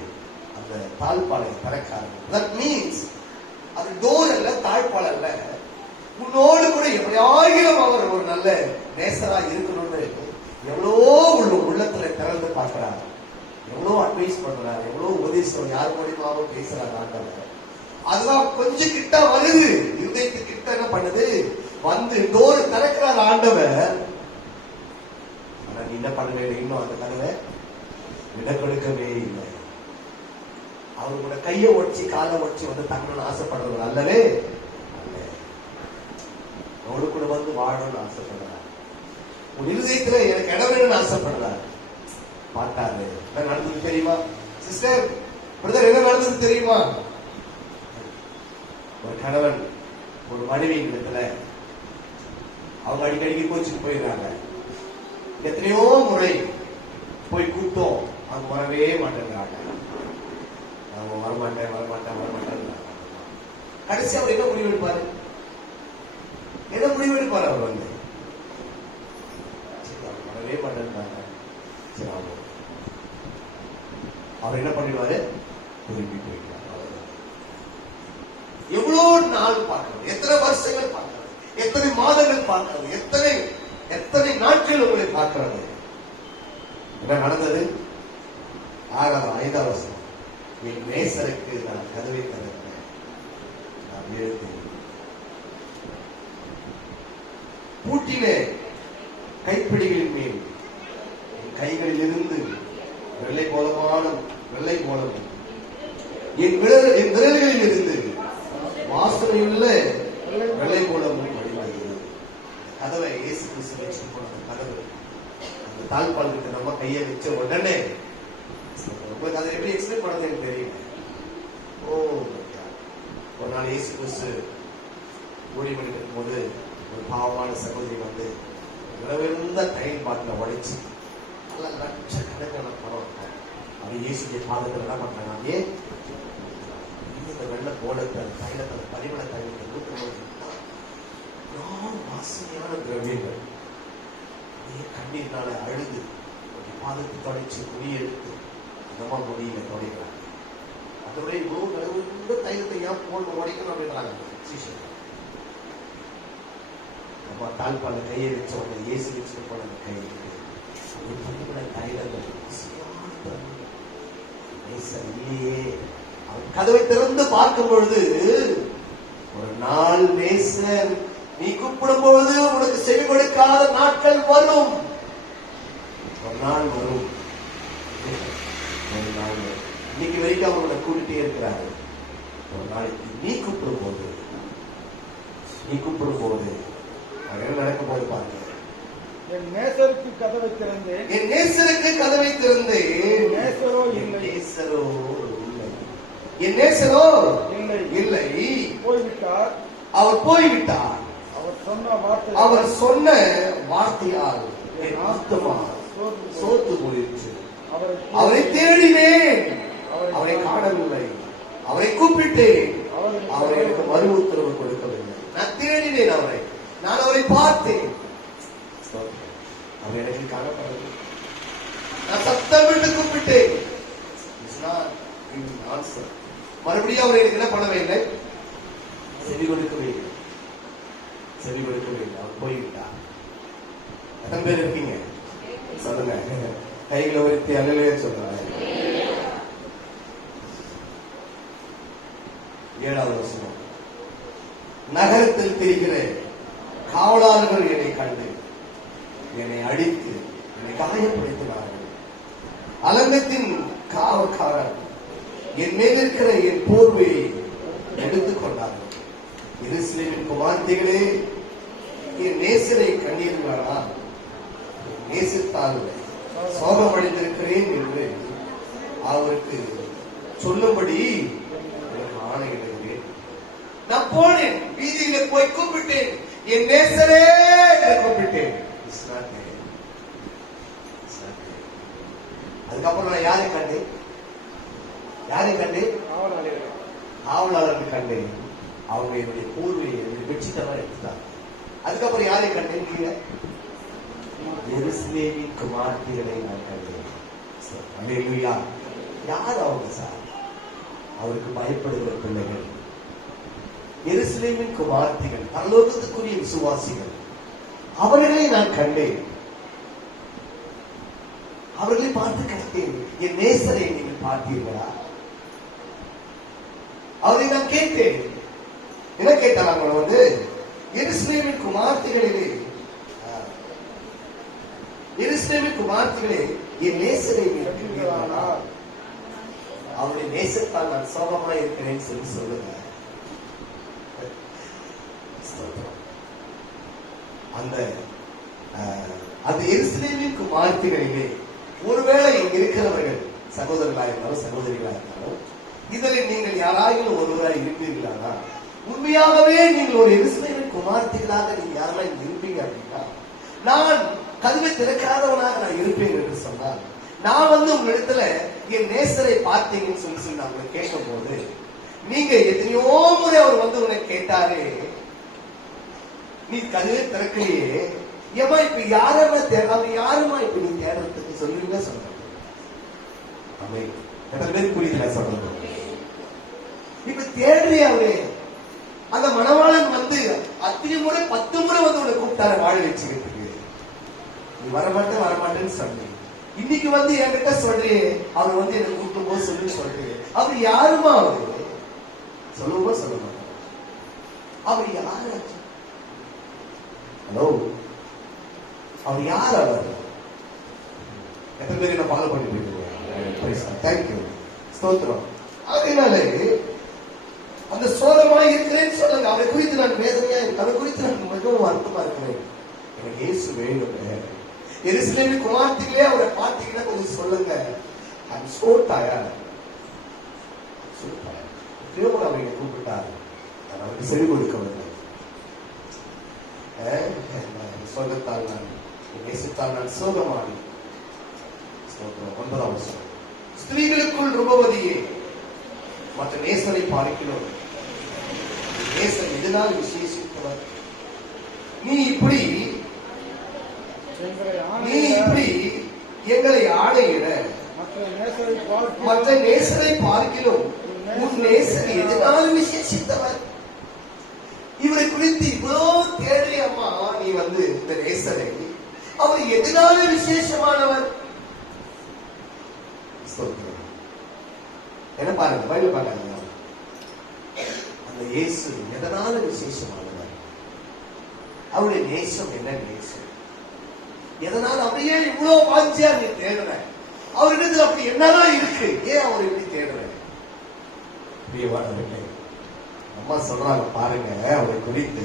அந்த தாழ்பாலை திறக்காரு. தட் மீன்ஸ் அது டோர் அல்ல, தாழ்பால் அல்ல, உன்னோடு கூட எப்படியாயிலும் அவர் ஒரு நல்ல நேசரா இருக்கணும்னு எவ்வளவோ உள்ளத்துல திறந்து பார்க்கிறார், எவ்வளவு அட்வைஸ் பண்றாரு, எவ்வளவு உபதேசம் யார் மூலியமாவும் பேசுறாரு ஆண்டவர். அதுதான் கொஞ்சம் கிட்ட வருது, இருதயத்து கிட்ட என்ன பண்ணுது, வந்து டோர் திறக்கிறார் ஆண்டவர். ஆனா நீ என்ன பண்ணவே இல்லை, இன்னும் அந்த கதவை விட கொடுக்கவே இல்லை. அவரு கூட கையை ஒடிச்சு காலை ஒடிச்சு வந்து தங்கணும்னு ஆசைப்படுறது அல்லவே அல்ல, அவரு கூட வந்து வாழணும்னு ஆசைப்படுறார். ஒரு இருதயத்துல எனக்கு இடம் வேணும்னு ஆசைப்படுறார். பார்த்தாரு, என்ன நடந்தது தெரியுமா சிஸ்டர், பிரதர், என்ன நடந்தது தெரியுமா? ஒரு கணவன் ஒரு மனைவி இடத்துல அவங்க அடிக்கடிக்கு கோச்சுக்கு போயிடுறாங்க. எத்தனையோ முறை போய் கூப்பிட்டோம், அவங்க வரவே மாட்டேங்கிறாங்க. அவங்க வரமாட்டேன் வரமாட்டேன் வரமாட்டேன். கடைசி அவர் என்ன முடிவு எடுப்பாரு? என்ன முடிவு எடுப்பாரு? அவர் வந்து வரவே மாட்டேன்றாங்க. சரி, அவர் என்ன பண்ணிடுவாரு? திரும்பி போயிட்டார். எவ்வளவு நாள் பார்க்கிறது, எத்தனை வருஷங்கள் பார்க்கிறது, எத்தனை மாதங்கள் பார்க்கிறது, எத்தனை நாட்கள் உங்களை பார்க்கிறது. என்ன நடந்தது? 5வது வசனம், என் நேசருக்கு நான் கதவை திறக்கிறேன், நான் எழுந்தேன். பூட்டிலே கைப்பிடிகளின் மேல் என் கைகளில் இருந்து வெள்ளை போலமும் என் விரல்களில் இருந்து வாசனையுள்ள வெள்ளை போலமும் வடிவாகிறது. கதவை இயேசு கிறிஸ்து வச்சு போன கதவு, அந்த தாழ்பாலுக்கு நம்ம கையை வச்ச உடனே அதை எப்படி எக்ஸ்பிளைன் பண்ணது எனக்கு தெரியல. ஒரு நாள் இயேசு கிறிஸ்து ஊழியம் பண்ணிட்டு போது ஒரு பாவமான சகோதரி வந்து விலையுயர்ந்த டைம் பாட்டில உடைச்சு நல்ல லட்சக்கணக்கான பணம் அது இயேசுடைய பாதத்தில் என்ன பண்றாங்க, இந்த வெள்ள போலத்தை தைலத்தை பரிமள தைலத்தை ஊற்றும்போது வாசனையான திரவியங்கள் கண்ணீர்னால அழுது பாதத்தை தொடைச்சு குடி எடுத்து அதமா முடியல தொடைக்கிறாங்க. அதோடைய இவ்வளவு தைலத்தை ஏன் போட்டு உடைக்கணும் அப்படின்றாங்க சீசன். நம்ம தாழ்பால கையை வச்ச உடனே இயேசு வச்சுட்டு போன அந்த கை பரிமள தைலங்கள் இல்லையே. அவன் கதவை திறந்து பார்க்கும் பொழுது ஒரு நாள் நேசர் நீ கூப்பிடும் பொழுது உனக்கு செவி கொடுக்காத நாட்கள் வரும், ஒரு நாள் வரும். ஒரு நாள் இன்னைக்கு வரைக்கும் அவங்கள கூட்டிட்டே இருக்கிறாரு. ஒரு நாளைக்கு நீ கூப்பிடும் போது என்ன நடக்க போது பாருங்க. என் நேசருக்கு கதவை திறந்தேன், என் நேசருக்கு கதவை திறந்தேன், நேசரோ இல்லை, நேசரோ இல்லை, என் நேசரோ இல்லை இல்லை, போய்விட்டார், அவர் போய்விட்டார். அவர் சொன்ன வார்த்தையால் என் ஆத்துமா சோர்ந்து போயிற்று. அவரை தேடினேன், அவரை காணவில்லை, அவரை கூப்பிட்டேன், அவர் எனக்கு மறு உத்தரவு கொடுக்கவில்லை. நான் தேடினேன் அவரை, நான் அவரை பார்த்தேன், அவர் எனக்கு காணப்படவில்லை. நான் சத்தமிட்டு கூப்பிட்டேன், மறுபடியும் அவர் எனக்கு என்ன பண்ணவே இல்லை, செவி கொடுக்கவே இல்லை, செவி கொடுக்கவே இல்லை. அவர் போய்விட்டார். எத்தனை பேர் இருக்கீங்க சொல்லுங்க, கைகளை உயர்த்தி அல்லையே சொல்றாங்க. 7வது வசனம், நகரத்தில் திரிகிற காவலாளர்கள் என்னை கண்டு என்னை அடித்து என்னை காயப்படுத்தினார்கள். அலங்கத்தின் காவற்காரர் என் மேல் இருக்கிற என் போர்வையை எடுத்துக் கொண்டார்கள். எருசலேமின் குமார்த்திகளே, என் நேசரை கண்டீர்களா? நேசித்தால் சோகமடைந்திருக்கிறேன் என்று அவருக்கு சொல்லும்படி ஆணையிடுகிறேன். நான் போனேன், வீதியில போய் கூப்பிட்டேன், என் நேசரே என்று கூப்பிட்டேன். அதுக்கப்புறம் நான் யாரை கண்டேன்? காவலாளர்கள் கண்டேன். அவங்க என்னுடைய போர்வையை வெற்றித்தவரை எடுத்தாங்க. அதுக்கப்புறம் யாரை கண்டேன்? எருசலேமின் குமார்த்திகளை நான் கண்டேன். அல்லேலூயா. யார் அவங்க சார்? அவருக்கு பயப்படுகிற பிள்ளைகள், எருசலேமின் குமார்த்திகள், பரலோகத்துக்குரிய விசுவாசிகள். அவர்களை நான் கண்டேன், அவர்களை பார்த்து கண்டேன். என் நேசரை நீங்கள் பார்த்தீர்களா? அவரை நான் கேட்டேன். என்ன கேட்டால் அவங்க எருசலேமின் குமார்த்திகளிலே, எருசலேமின் குமார்த்திகளே, என் நேசரை நீங்களா? அவருடைய நேசத்தால் நான் சோகமா இருக்கிறேன்னு சொல்லி சொல்லுங்க. அந்த எருசலேமின் குமார்த்திகளிலே ஒருவேளை இங்க இருக்கிறவர்கள் சகோதரர்களா இருந்தாலும் சகோதரிகளா இருந்தாலும் இதில் நீங்கள் யாராயிலும் ஒருவராய் இருப்பீர்களா? உண்மையாகவே நீங்கள் ஒரு எருசலேமின் குமார்த்திகளாக நீங்க யாரெல்லாம் இருப்பீங்க அப்படின்னா, நான் கதவை திறக்காதவனாக நான் இருப்பேன் என்று சொன்னால், நான் உங்களிடத்துல என் நேசரை பார்த்தீங்கன்னு சொல்லி நான் உங்களை கேட்கும் போது, நீங்க எத்தனையோ முறை அவர் உங்களை கேட்டாரே, நீ கதவை திறக்கலையே, ஏமா இப்ப யாருமா இப்ப நீ தேடுறதுக்கு சொல்லுங்க சொல்ற. எத்தனை பேர் புரியுதுல சொல்றது? இப்ப தேடுறிய அவரே, அந்த மணவாளன் அத்தனை முறை 10 முறை உன்னை கூப்பிட்டார வாழ வச்சுக்கிறதுக்கு, நீ வரமாட்டேன்னு சொன்னீங்க. இன்னைக்கு என்கிட்ட சொல்றே, அவர் என்ன கூப்பிடும் போது சொல்லு சொல்றீங்க. அவர் யாருமா? அவரு சொல்லுவோம் சொல்ல மாட்டார். அவர் யாரு? ஹலோ, அவர் யார்? அவர் எத்தனை பேர் என்ன ஃபாலோ பண்ணிட்டு இருக்கீங்க? தேங்க்யூ, ஸ்தோத்திரம். அதனால அந்த சோகமாக இருக்கிறேன்னு சொல்லுங்க. அவரை குறித்து நான் வேதனையா இருக்கு, அவரை குறித்து நான் மிகவும் வருத்தமா இருக்கிறேன். எனக்கு இயேசு வேணும். எருசலேமின் குமார்த்திகளே அவரை பார்த்தீங்கன்னா கொஞ்சம் சொல்லுங்க. I'm so tired. திரும்ப அவங்க கூப்பிட்டார், நான் அவருக்கு செவி கொடுக்கவில்லை. சோகத்தால் நான் நேசித்தால் நான் சோகமானி. 9வது வசனம், ஸ்திரீகளுக்குள் ரூபவதியே, மற்ற நேசரை பார்க்கிறோம். நேசன் எதனால் விசேஷித்தவர்? நீ இப்படி எங்களை ஆணையிட மற்ற நேசரை பார்க்கிறோம். உன் நேசர் எதனால் விசேஷித்தவர்? இவரை குறித்து இவ்வளவு தேடி அம்மா நீ இந்த நேசரை, அவர் எதனால விசேஷமானவர்? என்ன பாருங்க, பைபிள் பாருங்க. அந்த இயேசு எதனால விசேஷமானவர்? அவருடைய நேசம் என்ன நேசம்? எதனால அப்படியே இவ்வளவு வாஞ்சியா நீ தேடுற? அவரிடத்துல அப்படி என்னதான் இருக்கு, ஏன் அவர் இப்படி தேடுறாரு? பிரியமானவர்களே, அம்மா சொல்றாங்க பாருங்க, அவரை குறித்து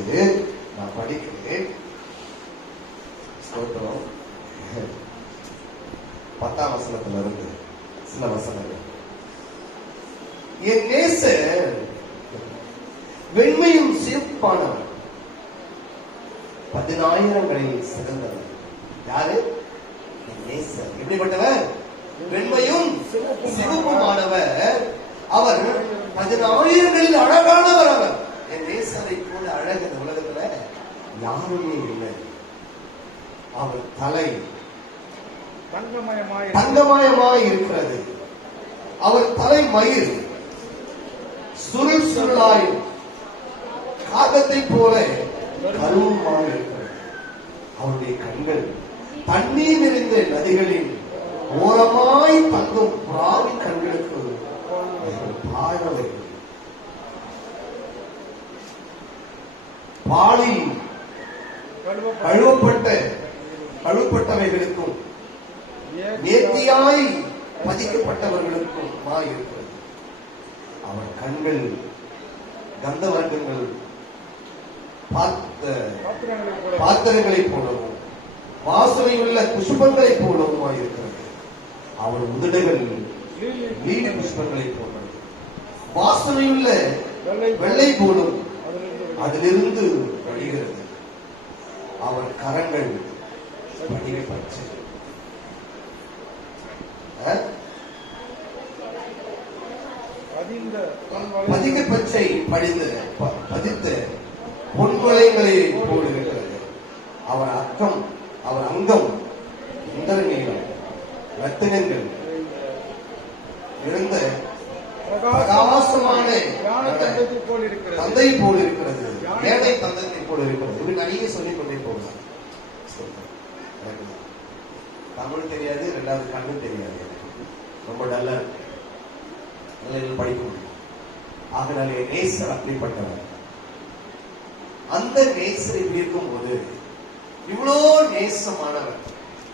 நான் படிக்கிறேன். ஸ்தோத்திரம். 10ஆம் வசனத்துல இருந்து சில வசனங்கள். என் நேசர் வெண்மையும் சிவப்பானவர், 10,000களில் சிறந்தவர். யாரு? என் நேசர். எப்படிப்பட்டவர்? வெண்மையும் சிவப்புமானவர். அவர் 10,000களில் அழகானவர். அவர் என் நேசரை போல அழகு இந்த உலகத்துல யாருமே இல்லை. அவர் தலை தங்கமயமாய் இருக்கிறது. அவர் தலை மயிர் சுருள் சுருளாய் காகத்தை போல கருவமாய் இருக்கிறது. அவருடைய கண்கள் தண்ணீர் நிறைந்த நதிகளில் ஓரமாய் தங்கும் புறாவி கண்களுக்கு பார்வை. பாலில் கழுவப்பட்டவைகளுக்கும் நேர்த்தியாய் பதிக்கப்பட்டவர்களுக்கும் இருக்கிறது. அவர் கண்கள் கந்த வர்க்கங்கள் பாத்திரங்களைப் போலவும் வாசனையுள்ள புஷ்பங்களை போலவும் இருக்கிறது. அவர் உதடுகள் நீல புஷ்பங்களை போன்றது, வாசனையுள்ள வெள்ளை போலும் அதிலிருந்து வழிகிறது. அவர் கரங்கள் படிக பச்சை, பதிக பச்சை பதித்த பொன்வளையங்களை போடுகிறது. அவர் அங்கம் இந்தரநீளம் ரத்தினங்கள் இருந்த பிரகாசமான தந்தை போல் இருக்கிறது. ஏழை தந்தை போல் இருக்கிறது. இப்படி நிறைய சொல்லிக் கொண்டே போகலாம். தமிழ் தெரியாது, ரெண்டாவது கண்ணு தெரியாது, ரொம்ப டல்லா படிக்க முடியும். ஆகனாலே நேசர் அப்படிப்பட்டவர். அந்த நேசரை இருக்கும் போது இவ்வளோ நேசமானவர்,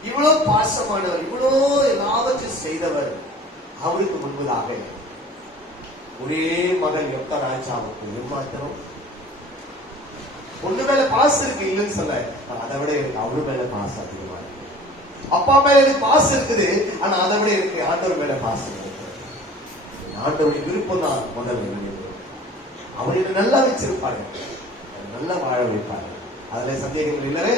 இவ்வளோ பாசமானவர், இவ்வளோ எல்லாவற்றையும் செய்தவர், அவருக்கு முன்பதாக ஒரே மகன் யொத்த ராஜாவுக்கு ஏமாத்திரம் பொண்ணு மேல பாசம் இருக்கு, இல்லைன்னு சொல்ல, அதை விட எனக்கு அவரு மேல பாசம் அதிகமா இருக்கு. அப்பா மேல எனக்கு பாசம் இருக்குது, ஆனா அதை விட எனக்கு ஆண்டவர் மேல பாசம் இருக்கு. ஆண்டவருடைய விருப்பம் தான் முதல்ல. அவர் என்ன நல்லா வச்சிருப்பாரு, நல்லா வாழ வைப்பாரு, அதுல சந்தேகங்கள் இல்லவே.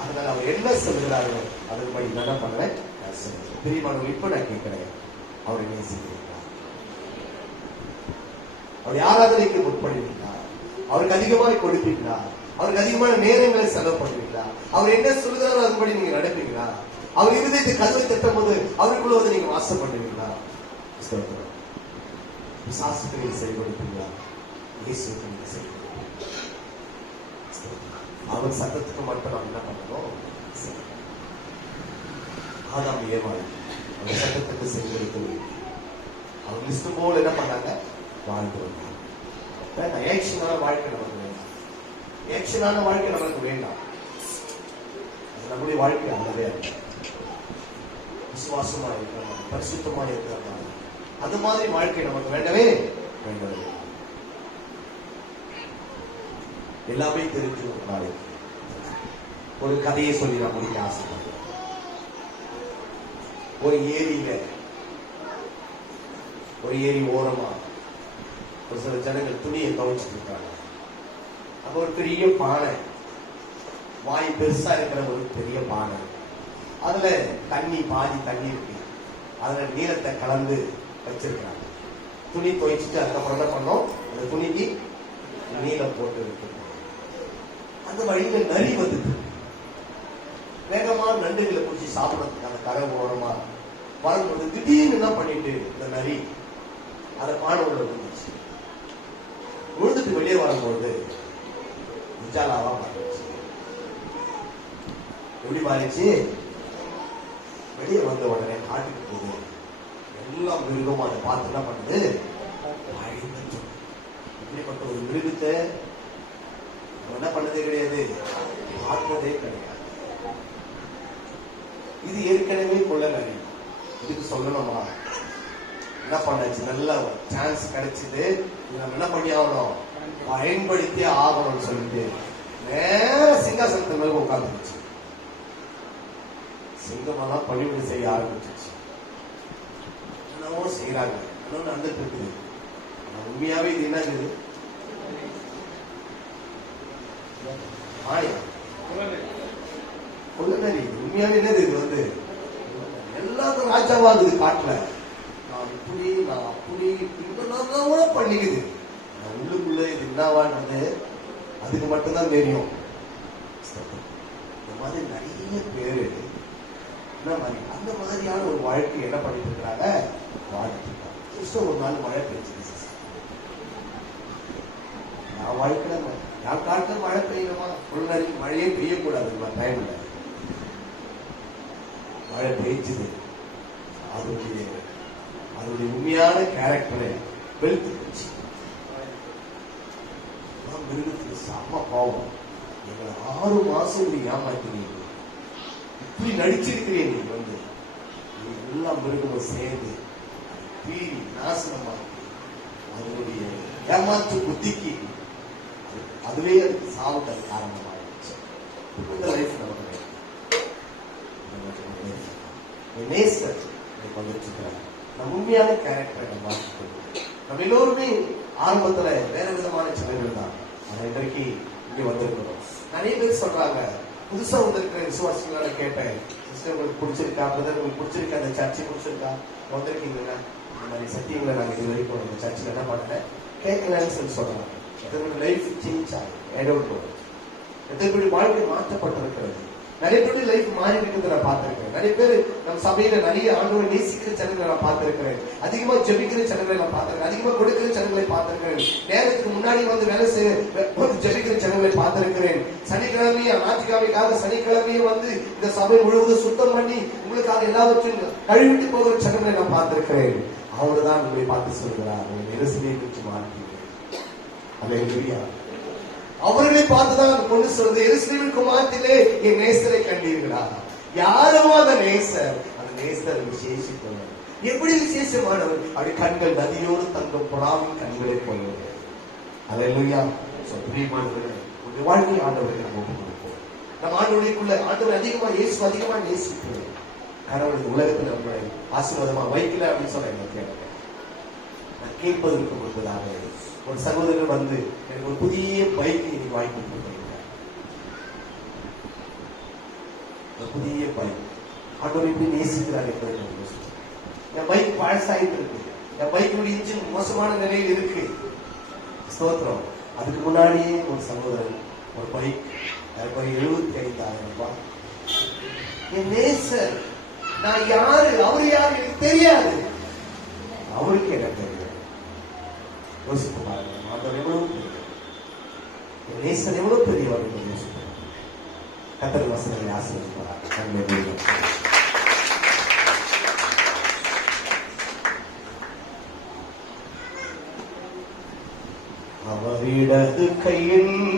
அதனால அவர் என்ன சொல்கிறாரோ அதன்படி என்ன பண்ணுவேன். பிரியமானவர், இப்ப நான் கேட்கிறேன், அவரை நேசிக்கிறீங்களா? அவர் ஆராதனைக்கு முற்படுவீங்களா? அவருக்கு அதிகமாக கொடுப்பீங்களா? அவருக்கு அதிகமான நேரங்களை செலவு பண்ணுவீங்களா? அவர் என்ன சொல்கிறாரோ அதுபடி நீங்க நடப்பீங்களா? அவர் இருதயத்தை கதவை தட்டும் போது அவருக்குள்ள வந்து நீங்க வாசம் பண்ணுவீங்களா? சாஸ்திரங்களை செயல்படுத்தீங்களா? இயேசுக்கு நீங்க செயல்படுத்தீங்களா? அவர் சட்டத்துக்கு மட்டும் நாம் என்ன பண்ணணும்? ஆதாம் ஏவாள் அவர் சட்டத்துக்கு செயல்படுத்த அவர் இஷ்டம் போல என்ன பண்ணாங்க? வாழ்ந்து வந்தாங்க. ஆக்ஷனான வாழ்க்கை நமக்கு வேண்டாம். ஆக்ஷனான வாழ்க்கை நமக்கு வேண்டாம். நம்முடைய வாழ்க்கை அல்லவே அல்ல. விசுவாசமா இருக்கிற, பரிசுத்தமா இருக்கிற அந்த மாதிரி வாழ்க்கை நமக்கு வேண்டவே வேண்டவே. எல்லாமே தெரிஞ்சு ஒரு கதையை சொல்லி நான் முடிக்க ஆசைப்படுறேன். ஒரு ஏரி ஓரமா ஒரு சில ஜனங்கள் துணியை துவைச்சிட்டு இருக்காங்க. அங்க ஒரு பெரிய பானை, வாய் பெருசா இருக்கிற ஒரு பெரிய பானை, அதுல தண்ணி பாதி தண்ணி இருக்கு, அதுல நீளத்தை கலந்து வச்சிருக்காங்க. துணி துவைச்சிட்டு அதுக்கப்புறம் என்ன பண்ணோம், அந்த துணிக்கு நீளம் போட்டு இருக்கு. அந்த வழியில நரி வந்துட்டு வேகமா நண்டுகளை பிடிச்சி சாப்பிடறதுக்கு அந்த கரை ஓரமா வரும்போது திடீர்னு என்ன பண்ணிட்டு இந்த நரி அதை பானை உள்ள விழுந்துச்சு. விழுந்துட்டு வெளியே வரும்போது உஜாலாவா மாறிடுச்சு. எப்படி மாறிடுச்சு? வெளியே வந்த உடனே காட்டுக்கு போகுது. எல்லாம் மிருகமா அதை பார்த்து என்ன பண்ணுது? இப்படிப்பட்ட ஒரு மிருகத்தை என்ன பண்ணதே கிடையாது, பார்த்ததே கிடையாது. இது ஏற்கனவே கொள்ள நரி. இதுக்கு சொல்லணுமா? என்ன பண்ணாச்சு? நல்ல சான்ஸ் கிடைச்சது, நம்ம என்ன பண்ணி ஆகணும்? பயன்படுத்தி ஆகணும்னு சொல்லிட்டு நேர சிங்காசனத்து மேல உட்காந்துருச்சு. சிங்கமெல்லாம் பணிவிடை செய்ய ஆரம்பிச்சிச்சு. என்னவோ செய்யறாங்க, இன்னும் நடந்துட்டு இருக்குது. உண்மையாவே இது என்ன இருக்குது? மாயா கொள்ளநரி. உண்மையாவே என்னது இது? எல்லாரும் ராஜாவாகுது காட்டுல. நான் இப்படி, நான் அப்படி, இன்னும் கூட பண்ணிக்குது. உள்ளுக்குள்ள இது என்னவான்றது அதுக்கு மட்டும்தான் தெரியும். இந்த மாதிரி நிறைய பேரு என்ன மாதிரி அந்த மாதிரியான ஒரு வாழ்க்கை என்ன பண்ணிட்டு இருக்கிறாங்க? வாழ்க்கை ஒரு நாள் மழை பெய்யுது. நான் வாழ்க்கை நான் காட்டுல மழை பெய்யணுமா? கொள்ளநரி மழையே பெய்யக்கூடாது டைம்ல. மழை பெய்ச்சுது. அதனுடைய உண்மையான கேரக்டரை வெளுத்துச்சு. மிருகத்துக்கு செம்ம கோபம். எங்களை 6 மாசம் நீ ஏமாத்தினீங்க, இப்படி நடிச்சிருக்கிறேன். நீ எல்லா மிருகமும் சேர்ந்து பீறி நாசனமாக்கி அதனுடைய ஏமாற்று புத்திக்கு அதுவே அதுக்கு சாவுகள் காரணமாயிடுச்சு. இந்த லைஃப் நமக்கு நேசர் வந்துருக்கிறாங்க. நம்ம உண்மையான கேரக்டரை மாற்றிக்கணும். நம்ம எல்லோருமே ஆரம்பத்துல வேற விதமான சிலைகள் தான். ஆனா இன்றைக்கு இங்க வந்திருக்கிறோம். நிறைய பேர் சொல்றாங்க, புதுசா வந்திருக்கிற விசுவாசிகளோட கேட்டேன், சிஸ்டர் உங்களுக்கு பிடிச்சிருக்கா, பிரதர் உங்களுக்கு பிடிச்சிருக்கா, அந்த சர்ச்சை பிடிச்சிருக்கா, வந்திருக்கீங்களா? இந்த மாதிரி சத்தியங்களை நாங்க இது வரைக்கும் இந்த சர்ச்சில் என்ன பண்ணல கேட்கலன்னு சொல்லி சொல்றாங்க. எத்தனை லைஃப் சேஞ்ச் ஆகும், எத்தனை வாழ்க்கை மாற்றப்பட்டிருக்கிறது. நிறைய பேர் லைஃப் மாறி இருக்கிறத நான் பார்த்திருக்கிறேன். நிறைய பேர் நம்ம சபையில நிறைய ஆண்டவரை நேசிக்கிற சனங்களை நான் பார்த்திருக்கிறேன். அதிகமா ஜெபிக்கிற சனங்களை நான் பார்த்திருக்கேன். அதிகமா கொடுக்கிற சனங்களை பார்த்திருக்கிறேன். நேரத்துக்கு முன்னாடி வந்து வேலை செய்ய ஜெபிக்கிற சனங்களை பார்த்திருக்கிறேன். சனிக்கிழமையும் ஞாயிற்றுக்கிழமைக்காக சனிக்கிழமையும் வந்து இந்த சபை முழுவதும் சுத்தம் பண்ணி உங்களுக்காக எல்லாவற்றையும் கழுவிட்டு போகிற சனங்களை நான் பார்த்திருக்கிறேன். அவர்தான் உங்களை பார்த்து சொல்கிறார், நெரிசலை குறித்து மாற்றி அல்லேலூயா. அவர்களை பார்த்துதான் கொண்டு சொல்றது, எருசலேமின் குமாரத்திலே என் நேசரை கண்டீர்களா? யாரும் அந்த நேசர், அந்த நேசர் விசேஷித்தவர். எப்படி விசேஷமானவர்? அப்படி கண்கள் நதியோடு தங்கும் புறாவின் கண்களை போலவர். அல்லேலூயா. பிரியமானவர்களே, உங்களுடைய வாழ்க்கை ஆண்டவருக்கு நம்ம ஒப்புக் கொடுப்போம். நம்ம ஆண்டவருக்குள்ள ஆண்டவர் அதிகமா இயேசு அதிகமா நேசிக்கிறோம். கடவுள் உலகத்தில் நம்மளை ஆசீர்வாதமா வைக்கல அப்படின்னு சொல்ல கேட்கிறேன். நான் கேட்பதற்கு முன்பதாக ஒரு சகோதரர் வந்து எனக்கு ஒரு புதிய பைக் இன்னைக்கு வாங்கி கொடுத்துருக்காங்க. ஒரு புதிய பைக். ஆண்டவர் எப்படி நேசிக்கிறார் என்பதை என் பைக் பழசாயிட்டு இருக்கு. என் பைக்குடைய இன்ஜின் மோசமான நிலையில் இருக்கு. ஸ்தோத்திரம். அதுக்கு முன்னாடியே ஒரு சகோதரன் ஒரு பைக் 75,000 ரூபாய். என் நேசர், நான் யாரு, அவரு யாரு எனக்கு தெரியாது, அவருக்கு எனக்கு தெரியும். யோசித்து பாருங்க, ஆண்டவர் எவ்வளவு பெரியவர், நேசன் எவ்வளவு பெரியவர் என்று யோசிப்பார். கர்த்தர் வசனங்களை ஆசீர்வதிப்பார். அவரிடது கையில்